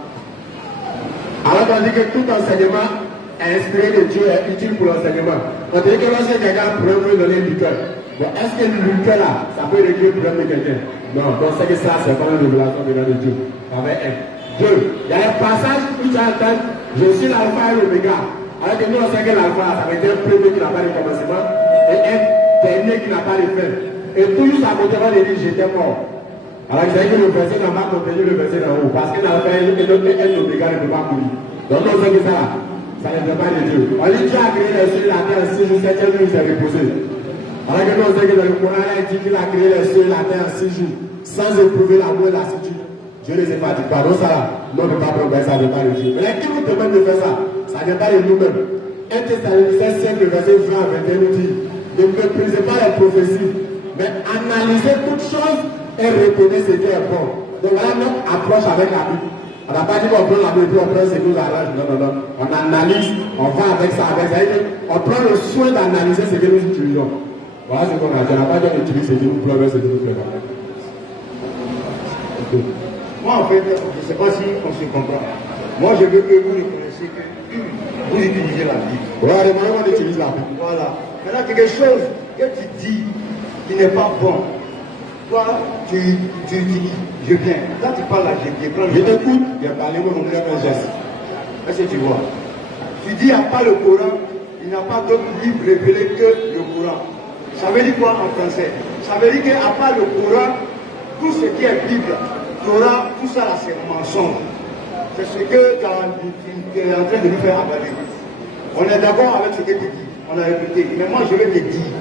Alors qu'on dit que tout enseignement inspiré de Dieu est utile pour l'enseignement. On dit que lorsque quelqu'un pourrait vous donner une liqueur, bon, est-ce que une liqueur là, ça peut régler le problème de quelqu'un? Non, donc c'est que ça, c'est pas une révélation venant de Dieu. Avec un. Deux, il y a des passages où tu entends, je suis l'alpha et l'oméga. Alors que nous, on sait que l'alpha, ça veut dire un premier qui n'a pas de commencement et un dernier qui n'a pas de fin. Et toujours ça motivera de dire j'étais mort. Alors que c'est que le verset n'a pas contenu le verset d'en haut. Parce que l'alpha et l'oméga ne peut pas courir. Donc on sait que ça ne vient pas de Dieu. On dit Dieu a créé les cieux et la terre en 6 jours, 7e jour il s'est reposé. Alors que nous, on sait que dans le Coran, il dit qu'il a créé les cieux et la terre en 6 jours, sans éprouver l'amour et la lassitude. Dieu ne les a pas dit, pardon, ça, nous ne peut pas prendre ça, ne vient pas de Dieu. Mais qui nous demande de faire ça? Ça ne vient pas de nous-mêmes. 1 Thessaloniciens 5, le verset 20 à 21 nous dit, ne méprisez pas les prophéties, mais analysez toutes choses et retenez ce qui est bon. Donc voilà notre approche avec la Bible. On n'a pas dit qu'on prend la Bible et on prend ce qui nous arrange. Non, non, non. On analyse, on va avec ça, avec ça. On prend le soin d'analyser ce que nous utilisons. Voilà ce qu'on a dit. On n'a pas dit qu'on utilise ce qui nous plaît, ce qui nous plaît pas. Moi, en fait, je ne sais pas si on se comprend. Moi, je veux que vous reconnaissiez que vous utilisez la Bible. Voilà, on utilise la Bible. Voilà. Maintenant, quelque chose que tu dis qui n'est pas bon, toi, tu dis, je viens. Quand tu parles là, je prends le je t'écoute, je vais parler, moi, je fais un geste. Est-ce que tu vois? Tu dis, il n'y a pas le Coran, il n'y a pas d'autre livre révélé que le Coran. Ça veut dire quoi en français? Ça veut dire qu'à part le Coran, tout ce qui est Bible, Torah, tout ça là, c'est mensonge. C'est ce que tu es en train de nous faire avaler. On est d'accord avec ce que tu dis. On a répété. Mais moi, je vais te dire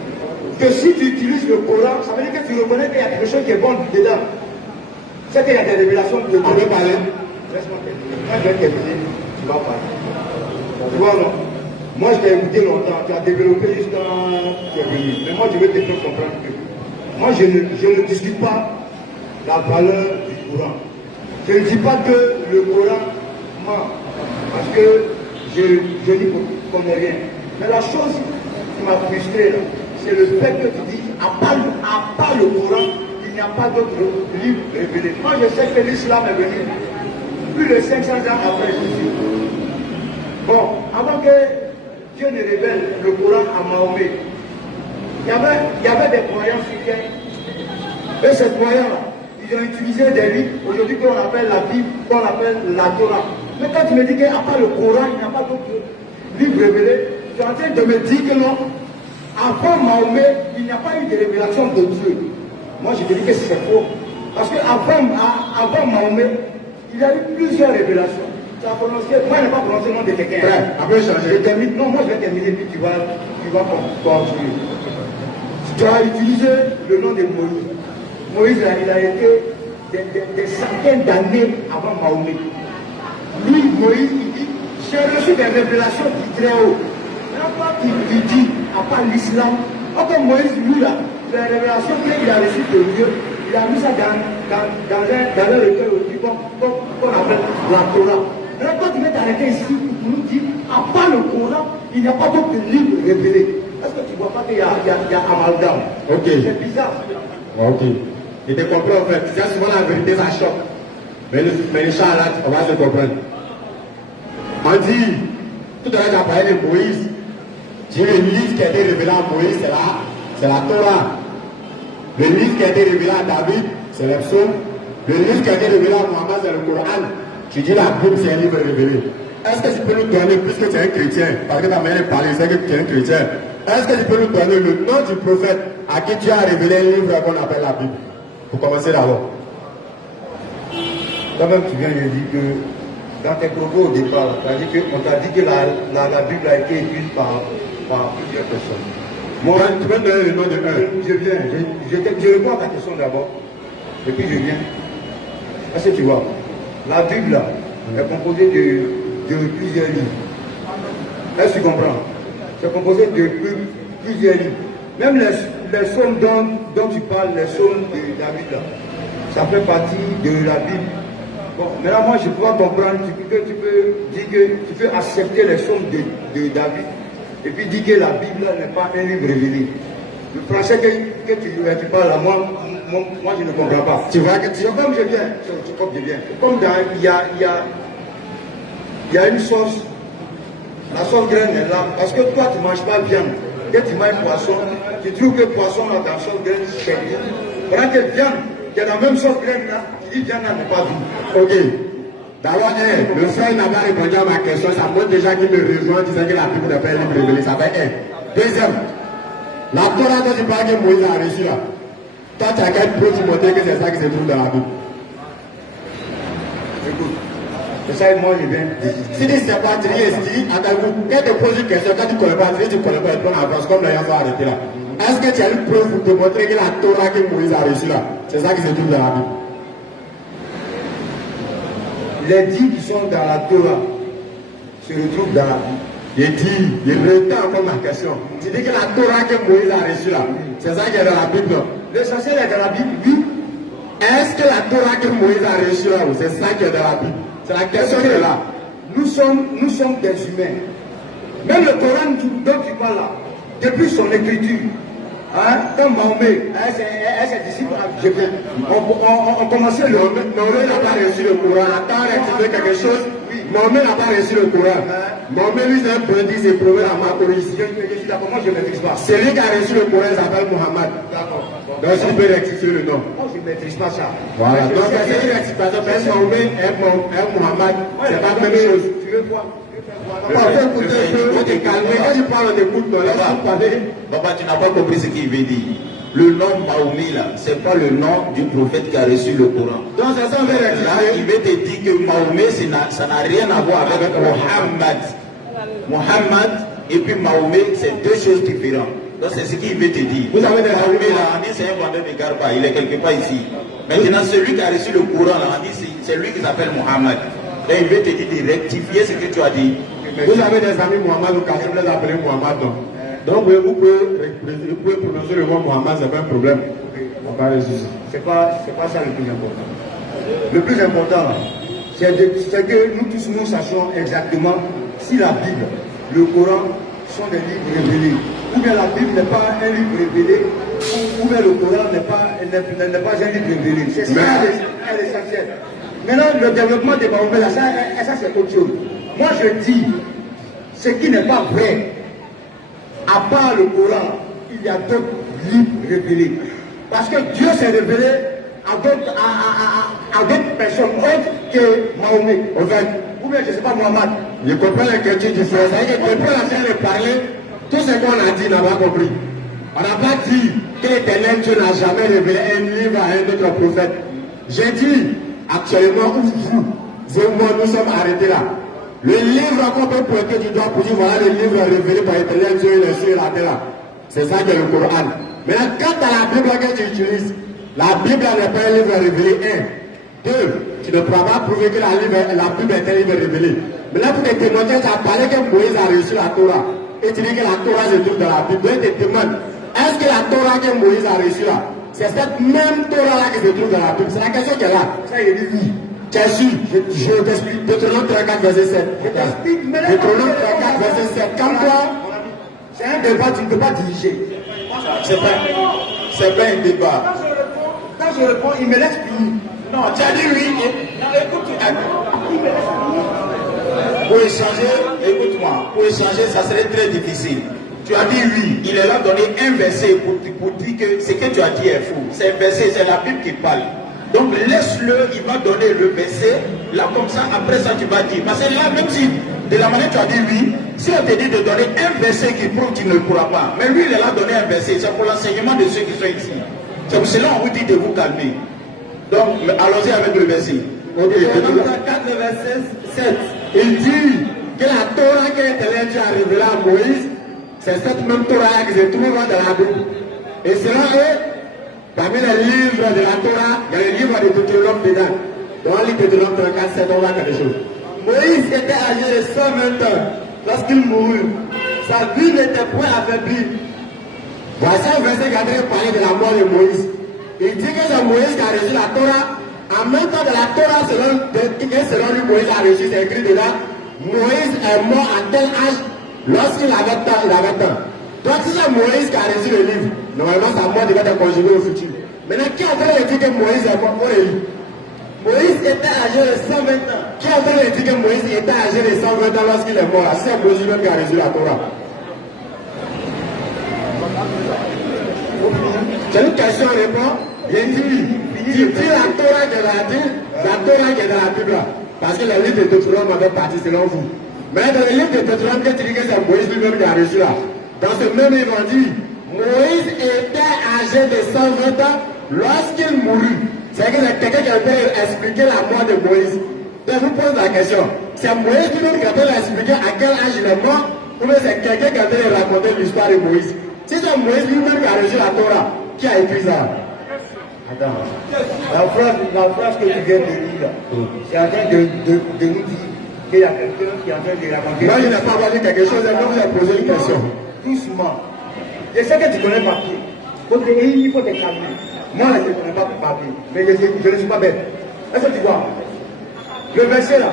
que si tu utilises le Coran, ça veut dire que tu reconnais qu'il y a quelque chose qui est bon dedans. C'est qu'il y a des révélations de Dieu. On veut parler. Laisse-moi terminer. Quand je vais terminer, tu vas parler. Tu vois, non? Moi, je t'ai écouté longtemps. Tu as développé jusqu'à tu es venu. Mais moi, je vais te faire comprendre que moi, je ne discute pas la valeur du Coran. Je ne dis pas que le Coran ment, parce que je n'y connais rien. Mais la chose qui m'a frustré, c'est le fait que tu dis, à part le Coran, il n'y a pas d'autre livre révélé. Moi, je sais que l'islam est venu plus de 500 ans après Jésus. Bon, avant que Dieu ne révèle le Coran à Mahomet. Il y avait des croyants syriens. Et ces croyants-là, ils ont utilisé des livres, aujourd'hui qu'on appelle la Bible, qu'on appelle la Torah. Mais quand tu me dis qu'à part le Coran, il n'y a pas d'autre livre révélé, tu es en train de me dire que non, avant Mahomet, il n'y a pas eu de révélation de Dieu. Moi, je te dis que c'est faux. Parce qu'avant Mahomet, il y a eu plusieurs révélations. Tu as prononcé, moi, je n'ai pas prononcé le nom de quelqu'un. Après, changer. Non, moi, je vais terminer, puis tu vas continuer. Tu as utilisé le nom de Moïse. Moïse, il a été des centaines d'années avant Mahomet. Lui, Moïse, il dit, j'ai reçu des révélations du Très-Haut. Maintenant, il dit, à part l'islam, comme Moïse, lui, là, les révélations qu'il a reçues de Dieu, il a mis ça dans un recueil qu'on appelle la Torah. Alors, quand tu veux t'arrêter ici, tu nous dis, à part le Coran, il n'y a pas d'autre livre révélé. Est-ce que tu ne vois pas qu'il y a amalgame? Ok. C'est bizarre. Ok. Je te comprends en fait. C'est souvent la vérité, ça choque. Mais Inch'Allah, on va se comprendre. On dit, tout à l'heure, j'ai parlé de Moïse. J'ai le livre qui a été révélé à Moïse, c'est la Torah. Le livre qui a été révélé à David, c'est les psaumes. Le livre qui a été révélé à Mohammed, c'est le Coran. Tu dis la Bible, c'est un livre révélé. Est-ce que tu peux nous donner, puisque tu es un chrétien, parce que ta manière de parler, c'est que tu es un chrétien, est-ce que tu peux nous donner le nom du prophète à qui Dieu a révélé un livre qu'on appelle la Bible? Pour commencer d'abord. Toi-même, tu viens de dire que dans tes propos au départ, on t'a dit que la Bible a été écrite par plusieurs personnes. Moi, tu peux me donner le nom de un. Je réponds à ta question d'abord, et puis je viens. Est-ce que tu vois, la Bible là, est composée de plusieurs livres. Est-ce que tu comprends? C'est composé de plusieurs livres. Même les psaumes dont tu parles, les psaumes de David là, ça fait partie de la Bible. Bon, maintenant moi je peux comprendre, tu peux dire que tu peux accepter les psaumes de David et puis dire que la Bible n'est pas un livre révélé. Le français que tu parles là, moi je ne comprends pas. Tu vois que comme je viens, comme il y a une sauce, la sauce graine est là, parce que toi tu ne manges pas viande, que tu manges poisson, tu trouves que poisson là dans la sauce graine c'est bien. Pendant que viande, il y a la même sauce graine là, tu dis viande là n'est pas vie. Ok. D'abord, le frère n'a pas répondu à ma question, ça montre déjà qu'il me rejoint en disant que la Bible n'est pas un livre révélé, ça fait un. Deuxième, la Torah dont tu parles que Moïse a reçu là, toi tu as qu'à être preuve pour montrer que c'est ça qui se trouve dans la Bible. Écoute, c'est ça et moi je viens. Si tu ne sais pas, tu dis, attends-vous, quand tu poses une question, quand tu ne connais pas, tu ne connais pas, tu prends avance, comme l'ayant va arrêter là. Est-ce que tu as une preuve pour te montrer que la Torah que Moïse a reçue là, c'est ça qui se trouve dans la Bible? Les 10 qui sont dans la Torah se retrouvent dans la Bible. Il retend encore ma question. Tu dis que la Torah que Moïse a reçue là, c'est ça qui est dans la Bible, non? L'essentiel est dans la Bible, oui. Est-ce que la Torah que Moïse a reçue là, c'est ça qui est dans la Bible? C'est la question qui est là. Nous sommes des humains. Même le Coran dont tu parles là, depuis son écriture, quand Mahomet, ses disciples, on commençait le... Mahomet n'a pas reçu le Coran. Attends, rectifier quelque chose. Mahomet n'a pas reçu le Coran. Mahomet, lui, c'est un bandit, c'est prouvé à Macoris. Je suis d'accord, moi je ne maîtrise pas. Celui qui a reçu le Coran s'appelle Muhammad. D'accord. Donc, si tu peux rectifier le nom. Moi je ne maîtrise pas ça. Voilà. Donc, c'est une rectification. Parce que Mahomet et Muhammad, c'est pas la même chose. Tu veux quoi? On peut écouter un peu, on te calmer. Quand tu parles, on t'écoute, non, laisse-nous parler. Papa, tu n'as pas compris ce qu'il veut dire. Le nom Mahomet là, c'est pas le nom du prophète qui a reçu le Coran. Donc c'est ça, on veut Là, il veut te dire que Mahomet, ça n'a rien à voir avec Mohammed. Mohammed et puis Mahomet, c'est deux choses différentes. Donc c'est ce qu'il veut te dire. Vous avez des Mahomet là, on dit c'est un vendeur de garba, il est quelque part ici. Maintenant, celui qui a reçu le Coran là, on dit c'est lui qui s'appelle Mohammed. Là, il veut te dire de rectifier ce que tu as dit. Vous avez des amis Mohamed au quartier, vous les appelez Mohamed, non? Donc vous pouvez prononcer le mot Mohamed, c'est pas un problème. On va réussir. C'est pas ça le plus important. Le plus important, c'est que nous tous nous sachions exactement si la Bible, le Coran sont des livres révélés. Ou bien la Bible n'est pas un livre révélé, ou bien le Coran n'est pas un livre révélé. C'est ça l'essentiel. Maintenant, le développement des Mahomet, ça c'est autre chose. Moi je dis ce qui n'est pas vrai. à part le Coran, il y a d'autres livres révélés. Parce que Dieu s'est révélé à d'autres personnes autres que Mahomet, en fait. Ou bien, je ne sais pas, Mohamed. Je comprends l'inquiétude du frère. C'est-à-dire que je comprends la scène de parler. Tout ce qu'on a dit, n'a pas compris. On n'a pas dit que l'Éternel Dieu n'a jamais révélé un livre à un autre prophète. J'ai dit, actuellement, où vous et moi, nous sommes arrêtés là. Le livre qu'on peut pointer du doigt pour dire, voilà le livre révélé par l'Éternel Dieu et les cieux et la terre. C'est ça qui est le Coran. Maintenant, quant à la Bible que tu utilises, la Bible n'est pas un livre révélé. 1. 2. Tu ne pourras pas prouver que la Bible est un livre révélé. Maintenant, pour tes témoignages, tu as parlé que Moïse a reçu la Torah. Et tu dis que la Torah se trouve dans la Bible. Donc, tu te demandes, est-ce que la Torah que Moïse a reçue là, c'est cette même Torah là qui se trouve dans la Bible? C'est la question qui est là. Ça, il dit oui. Tu as su, je t'explique. Deutéronome 34, verset 7. Je t'explique. Deutéronome 34, verset 7. Comme toi, c'est un débat, tu ne peux pas diriger. C'est pas un débat. Quand je réponds, il me laisse finir. Non, tu as dit oui. Non, écoute, pour échanger, écoute-moi, pour échanger, ça serait très difficile. Tu as dit oui, il est là donné un verset pour dire que ce que tu as dit est faux. C'est un verset, c'est la Bible qui parle. Donc laisse-le, il va donner le verset, là comme ça, après ça tu vas dire. Parce que là, même si de la manière tu as dit oui, si on te dit de donner un verset qui prouve que tu ne le pourras pas, mais lui il est là donné un verset, c'est pour l'enseignement de ceux qui sont ici. C'est pour cela qu'on vous dit de vous calmer. Donc allons-y avec le verset. Deutéronome 34, verset 7. Il dit que la Torah que l'Éternel Dieu a révélée à Moïse, c'est cette même Torah qui se trouve dans la Bible. Et selon eux, parmi les livres de la Torah, il y a le livre de Deutéronome dedans. Dans le livre de Deutéronome 34, 7, on voit quelque chose. Moïse était âgé de 120 ans lorsqu'il mourut. Sa vie n'était point affaiblie. Voici un verset qui a parlé de la mort de Moïse. Il dit que c'est Moïse qui a reçu la Torah. En même temps de la Torah, selon lui, Moïse a reçu, c'est écrit dedans. Moïse est mort à tel âge lorsqu'il avait temps, il avait temps. Donc si c'est Moïse qui a reçu le livre, normalement sa mort devait être conjuguée au futur. Maintenant, qui a en train de dire que Moïse est mort? Moïse était âgé de 120 ans. Qui a en train de dire que Moïse était âgé de 120 ans lorsqu'il est mort? C'est Moïse même qui a reçu la Torah. C'est une question à répondre. Bien dit. Tu dis la Torah qui est dans la Bible. Parce que le livre de Deutéronome avait parti selon vous. Mais dans le livre de Deutéronome, que tu dis que c'est Moïse lui-même qui a reçu là. Dans ce même livre, on dit Moïse était âgé de 120 ans lorsqu'il mourut. C'est que c'est quelqu'un qui a fait expliquer la mort de Moïse. Donc je vous pose la question. C'est Moïse lui-même qui a fait expliquer à quel âge il est mort, ou bien c'est quelqu'un qui a fait raconter l'histoire de Moïse? Si c'est Moïse lui-même qui a reçu la Torah, qui a écrit ça? Attends. La phrase que tu viens de lire, c'est en train de nous dire qu'il y a quelqu'un qui est en train de raconter. Moi, je n'ai pas dit quelque chose, je vous ai posé une question. Doucement. Je sais que tu connais papier. Il faut te calmer. Moi, je ne connais pas papier, mais je ne suis pas bête. Est-ce que tu vois? Le verset là,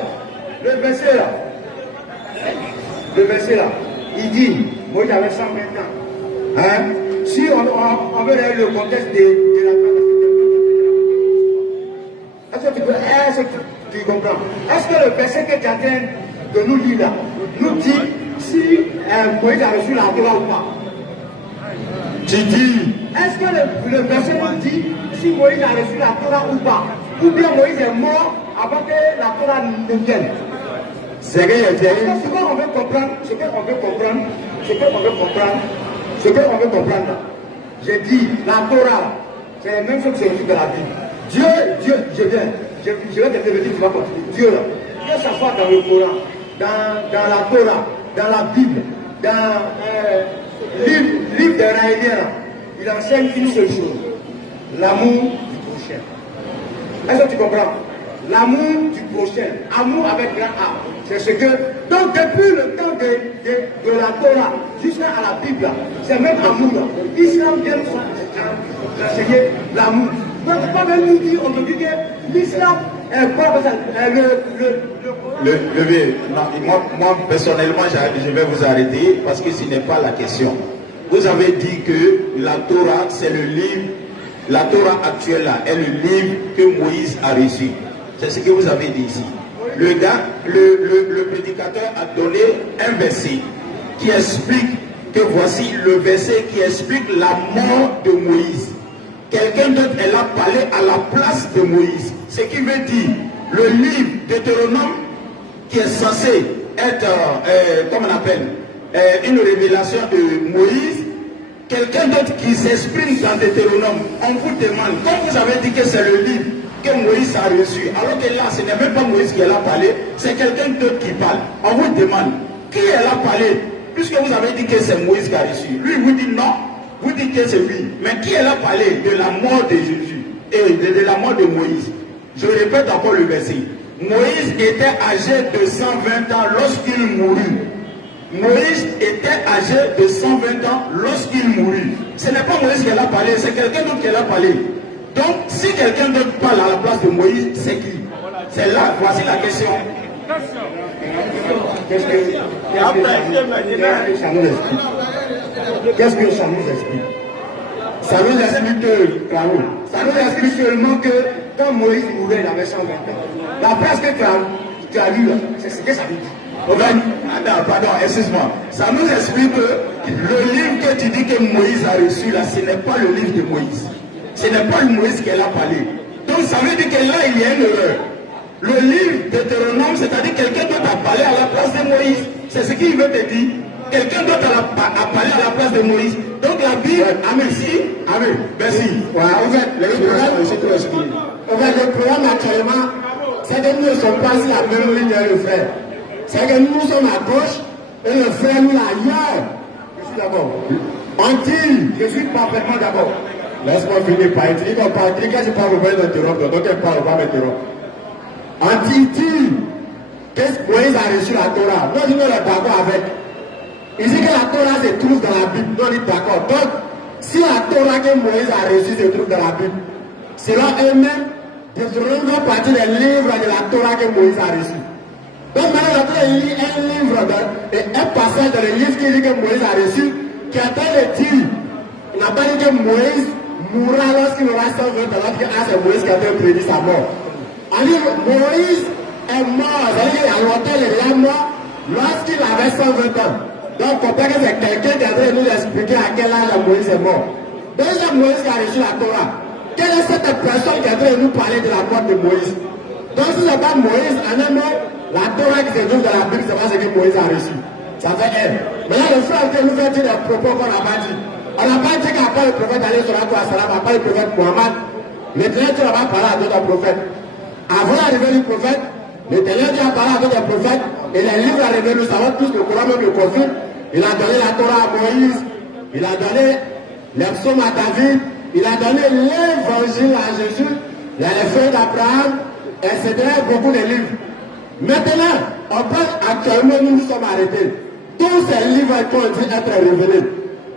il dit, moi j'avais 120 ans. Hein? Si on veut le contexte de la est-ce que tu comprends? Est-ce que le verset que tu es en train de nous lire là, nous dit si Moïse a reçu la Torah ou pas? Tu dis, est-ce que le verset nous dit si Moïse a reçu la Torah ou pas? Ou bien Moïse est mort avant que la Torah ne vienne? c'est que j'ai dit. Ce qu'on veut comprendre, j'ai dit, la Torah, c'est la même chose que c'est de la Bible. Dieu, je vais te dire, tu vas continuer. Dieu, là, que ce soit dans le Coran, dans la Torah, dans la Bible, dans le livre des Raéliens, il enseigne une seule chose, l'amour du prochain. Est-ce que tu comprends? L'amour du prochain, amour avec grand A. C'est ce que, donc depuis le temps de la Torah jusqu'à la Bible, c'est même amour là. L'islam vient d'enseigner l'amour. Donc tu peux même nous dire, on te dit que l'islam est pas le vieux. Moi personnellement, je vais vous arrêter parce que ce n'est pas la question. Vous avez dit que la Torah, c'est le livre, la Torah actuelle là, est le livre que Moïse a reçu. C'est ce que vous avez dit ici. Le prédicateur a donné un verset qui explique que voici le verset qui explique la mort de Moïse. Quelqu'un d'autre est là parlé à la place de Moïse. Ce qui veut dire, le livre Deutéronome qui est censé être, comment on appelle, une révélation de Moïse, quelqu'un d'autre qui s'exprime dans Deutéronome, on vous demande, comme vous avez dit que c'est le livre que Moïse a reçu, alors que là, ce n'est même pas Moïse qui est là parlé, c'est quelqu'un d'autre qui parle. On vous demande, qui est là parlé, puisque vous avez dit que c'est Moïse qui a reçu. Lui, vous dit non, vous dites que c'est lui. Mais qui est là parlé de la mort de Jésus et de la mort de Moïse? Je répète encore le verset. Moïse était âgé de 120 ans lorsqu'il mourut. Moïse était âgé de 120 ans lorsqu'il mourut. Ce n'est pas Moïse qui est là parlé, c'est quelqu'un d'autre qui est là parlé. Donc, si quelqu'un d'autre parle à la place de Moïse, c'est qui? C'est là, voici la question. Qu'est-ce que ça nous explique? Ça nous explique que, ça nous explique seulement que quand Moïse mourait, il avait 120 ans. La phrase que tu as lue, c'est ce que ça veut dire. Pardon, excuse-moi. Ça nous explique que le livre que tu dis que Moïse a reçu là, ce n'est pas le livre de Moïse. Ce n'est pas le Moïse qui est là parlé. Donc ça veut dire que là, il y a une erreur. Le livre de Deutéronome, c'est-à-dire quelqu'un d'autre a parlé à la place de Moïse. C'est ce qu'il veut te dire. Quelqu'un d'autre a parlé à la place de Moïse. Donc la Bible, merci. Amen. Merci. En fait, le problème actuellement, c'est que nous ne sommes pas sur la même ligne, le frère. C'est que nous sommes à gauche et le frère nous ailleurs. Je suis d'accord. On dit, je suis parfaitement d'accord. Laisse-moi finir par écrire. Quand je parle, on va m'interrompre. Donc elle parle, on va m'interrompre. On dit, qu'est-ce que Moïse a reçu la Torah? Nous, nous sommes d'accord avec. Il dit que la Torah se trouve dans la Bible. Nous, on est d'accord. Donc, si la Torah que Moïse a reçue se trouve dans la Bible, selon eux-mêmes, ils vont partir des livres de la Torah que Moïse a reçu. Donc maintenant, il lit un livre, un passage dans le livre qui dit que Moïse a reçu, qui a train de dire, il n'a pas dit que Moïse mourra lorsqu'il aura 120 ans, alors que c'est Moïse qui a prédit sa mort. On dit Moïse est mort, c'est-à-dire qu'il y a longtemps, il est déjà mort lorsqu'il avait 120 ans. Donc, on comprend que c'est quelqu'un qui a train de nous expliquer à quel âge Moïse est mort. Donc, c'est Moïse qui a reçu la Torah. Quelle est cette personne qui a train de nous parler de la mort de Moïse? Donc, si ce n'est pas Moïse, en un mot, la Torah qui se trouve dans la Bible, c'est pas ce que Moïse a reçu. Ça fait elle. Mais là, le frère qui nous fait dire des propos qu'on n'a pas dit. On n'a pas dit qu'après le prophète allait sur la Torah, après le prophète Mohammed, l'Éternel Dieu n'a pas parlé à d'autres prophètes. Avant l'arrivée du prophète, l'Éternel Dieu a parlé à d'autres prophètes, et les livres arrivés, nous savons tous, le Coran même le confirme. Il a donné la Torah à Moïse, il a donné les psaumes à David, il a donné l'évangile à Jésus, il y a les feuilles d'Abraham, etc. Beaucoup de livres. Maintenant, on parle actuellement, nous nous sommes arrêtés. Tous ces livres qui ont dit être révélés.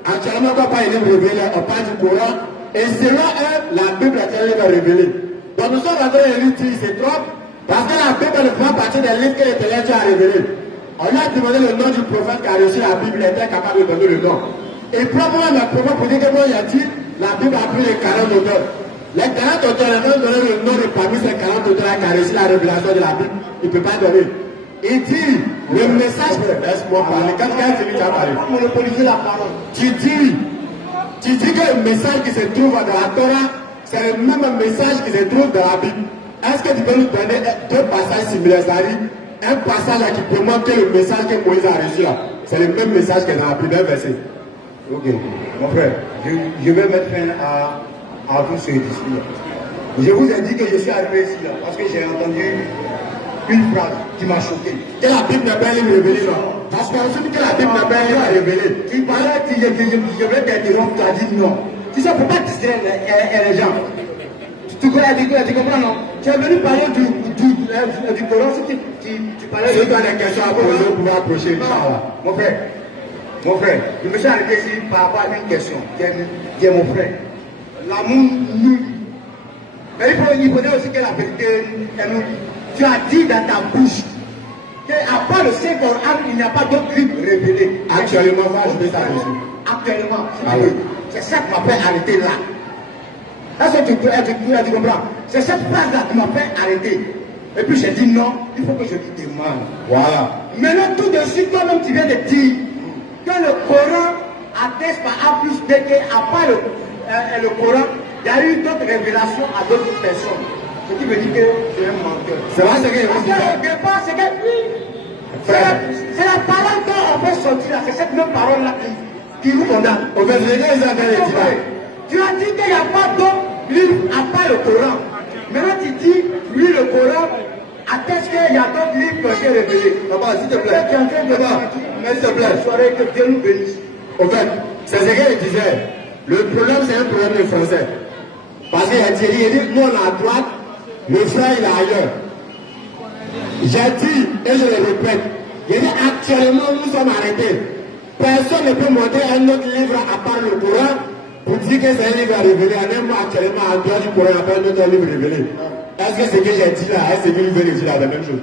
Actuellement, on ne parle pas de livres révélés, on parle du Coran. Et selon eux, la Bible est un livre révélé. Donc nous sommes en train de lire, ils se trompent, parce que la Bible ne prend partie des livres que l'Éternel Dieu a révélés. On lui a demandé le nom du prophète qui a reçu la Bible, il était capable de donner le nom. Et probablement, mes propos pour dire que moi, il a dit, la Bible a pris les 40 auteurs. Les 40 auteurs, ils vont donner le nom de parmi ces 40 auteurs qui a reçu la révélation de la Bible. Il ne peut pas donner. Il dit, le message, laisse-moi parler. Quand quelqu'un finit, tu vas parler. Monopoliser la parole. Tu dis que le message qui se trouve dans la Torah, c'est le même message qui se trouve dans la Bible. Est-ce que tu peux nous donner deux passages similaires? C'est-à-dire, un passage là qui peut montrer le message que Moïse a reçu là. C'est le même message que dans la Bible, un verset. Ok, mon frère, je vais mettre fin à tout ce discours. Je vous ai dit que je suis arrivé ici là, parce que j'ai entendu une phrase qui m'a choqué. Que la Bible n'est pas un livre révélé, non? Parce qu'on se dit que la Bible n'est pas un livre révélé. Tu parlais, je vais t'interrompre, tu as dit non. Tu sais pourquoi tu dirais les gens? Tu comprends, non? Tu es venu parler du Coran, si tu parlais de... Si tu as des questions à poser, vous pouvez approcher. Mon frère, je me suis arrêté ici par rapport à une question qui est mon frère. L'amour nous. Mais il faudrait aussi que la vérité nous. Tu as dit dans ta bouche qu'à part le Saint-Coran, il n'y a pas d'autre livre révélé. Actuellement, je vais t'arrêter. Actuellement, c'est ça qui m'a fait arrêter là. Est-ce que tu comprends? C'est cette phrase-là qui m'a fait arrêter. Et puis j'ai dit non, il faut que je lui demande. Voilà. Maintenant, tout de suite, toi-même, tu viens de dire que le Coran atteste par A plus B qu'à part le Coran, il y a eu d'autres révélations à d'autres personnes. Ce qui veut dire que c'est un menteur. C'est vrai ce qu'il dit. C'est la parole dont on peut sortir là, c'est cette même parole-là qui nous condamne. Au fait, les gars, ils ont fait les débats. Tu as dit qu'il n'y a pas d'autre livre à part le Coran. Maintenant tu dis, oui, le Coran atteste qu'il y a d'autres livres qui ont été révélés. Papa, s'il te plaît. Tu es en train de Papa, s'il te plaît. soirée que Dieu nous bénisse. Au fait, c'est ce qu'il disait. Le problème, c'est un problème de français. Parce qu'il a dit, nous on est à droite, le frère il est ailleurs. J'ai dit, et je le répète, il dit actuellement nous sommes arrêtés. Personne ne peut montrer un autre livre à part le Coran pour dire que c'est un livre à révéler. En un mois actuellement, en dehors du Coran, il n'y a pas un autre livre révélé. Est-ce que ce que j'ai dit là, est-ce que vous venez dire la même chose?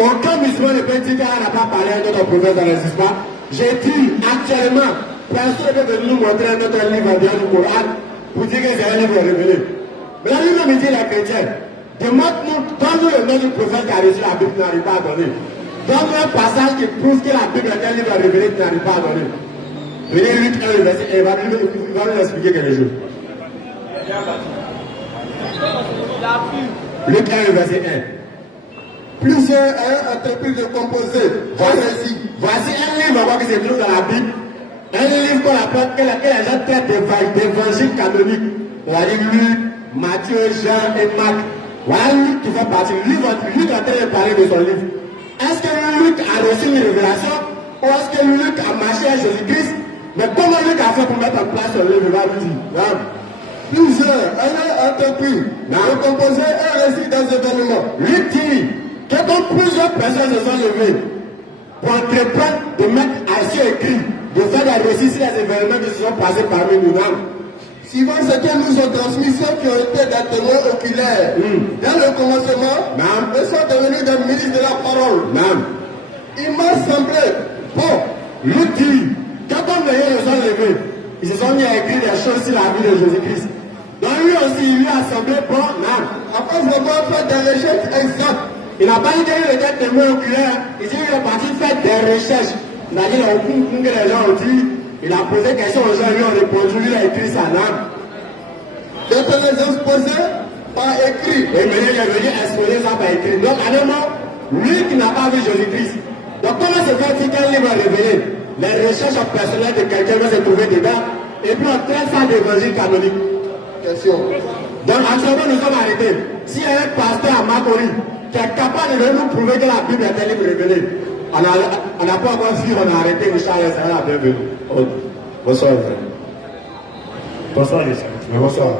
Aucun musulman ne peut dire qu'il n'a pas parlé à un autre prophète dans les histoires. J'ai dit actuellement, personne ne peut venir nous montrer un autre livre en dehors du Coran pour dire que c'est un livre révélé. Mais là, lui-même, il dit les chrétiens, demande-nous, donne-nous le nom du prophète qui a reçu la Bible, qui n'arrive pas à donner. Donne-nous un passage qui prouve que la Bible est un livre révélé qui n'arrive pas à donner. Venez Luc 1, verset 1, il va nous expliquer quelque chose. Luc 1, verset 1. Plusieurs ont entrepris de composer. Voici un livre qui se trouve dans la Bible. Un livre qu'on appelle, que les gens traitent d'évangile canonique. On va dire Luc, Matthieu, Jean et Marc. Voilà Luc qui fait partie. Luc est en train de parler de son livre. Est-ce que Luc a reçu une révélation ou est-ce que Luc a marché à Jésus-Christ? Mais comment Luc a fait pour mettre en place son livre? Il va vous dire. Plusieurs ont entrepris de composer un récit dans ce événement. Luc dit que comme plusieurs personnes se sont levées pour entreprendre de mettre à sur écrit, de faire des récits sur les événements qui se sont passés parmi nous. Suivant ce que nous ont transmis, ceux qui ont été des témoins oculaires. Dans le commencement, ils sont devenus des ministres de la parole. Il m'a semblé, bon, Luc dit, quand on veillait se sont levés, ils se sont mis à écrire des choses sur la vie de Jésus-Christ. Donc lui aussi, il lui a semblé bon, après avoir fait des recherches exactes. Il n'a pas dit qu'il était témoin oculaire, il dit qu'il est parti faire des recherches. Il a dit que les gens ont dit, il a posé des questions aux gens, ils lui ont répondu, lui a écrit sa langue. De te les exposer par écrit. Et maintenant il est venu exposer ça par écrit. Donc à un moment, lui qui n'a pas vu Jésus-Christ. Donc comment se fait-il qu'un livre révélé? Les recherches personnelles de quelqu'un va se trouver dedans, et puis on traite ça d'évangile canonique. Question. Donc actuellement nous sommes arrêtés. S'il y a un pasteur à Makori qui est capable de nous prouver que la Bible est un livre révélé, on n'a pas encore vu, on a arrêté, Inch'Allah, ça va, bienvenue. Bonsoir, frère. Bonsoir, les amis. Bonsoir.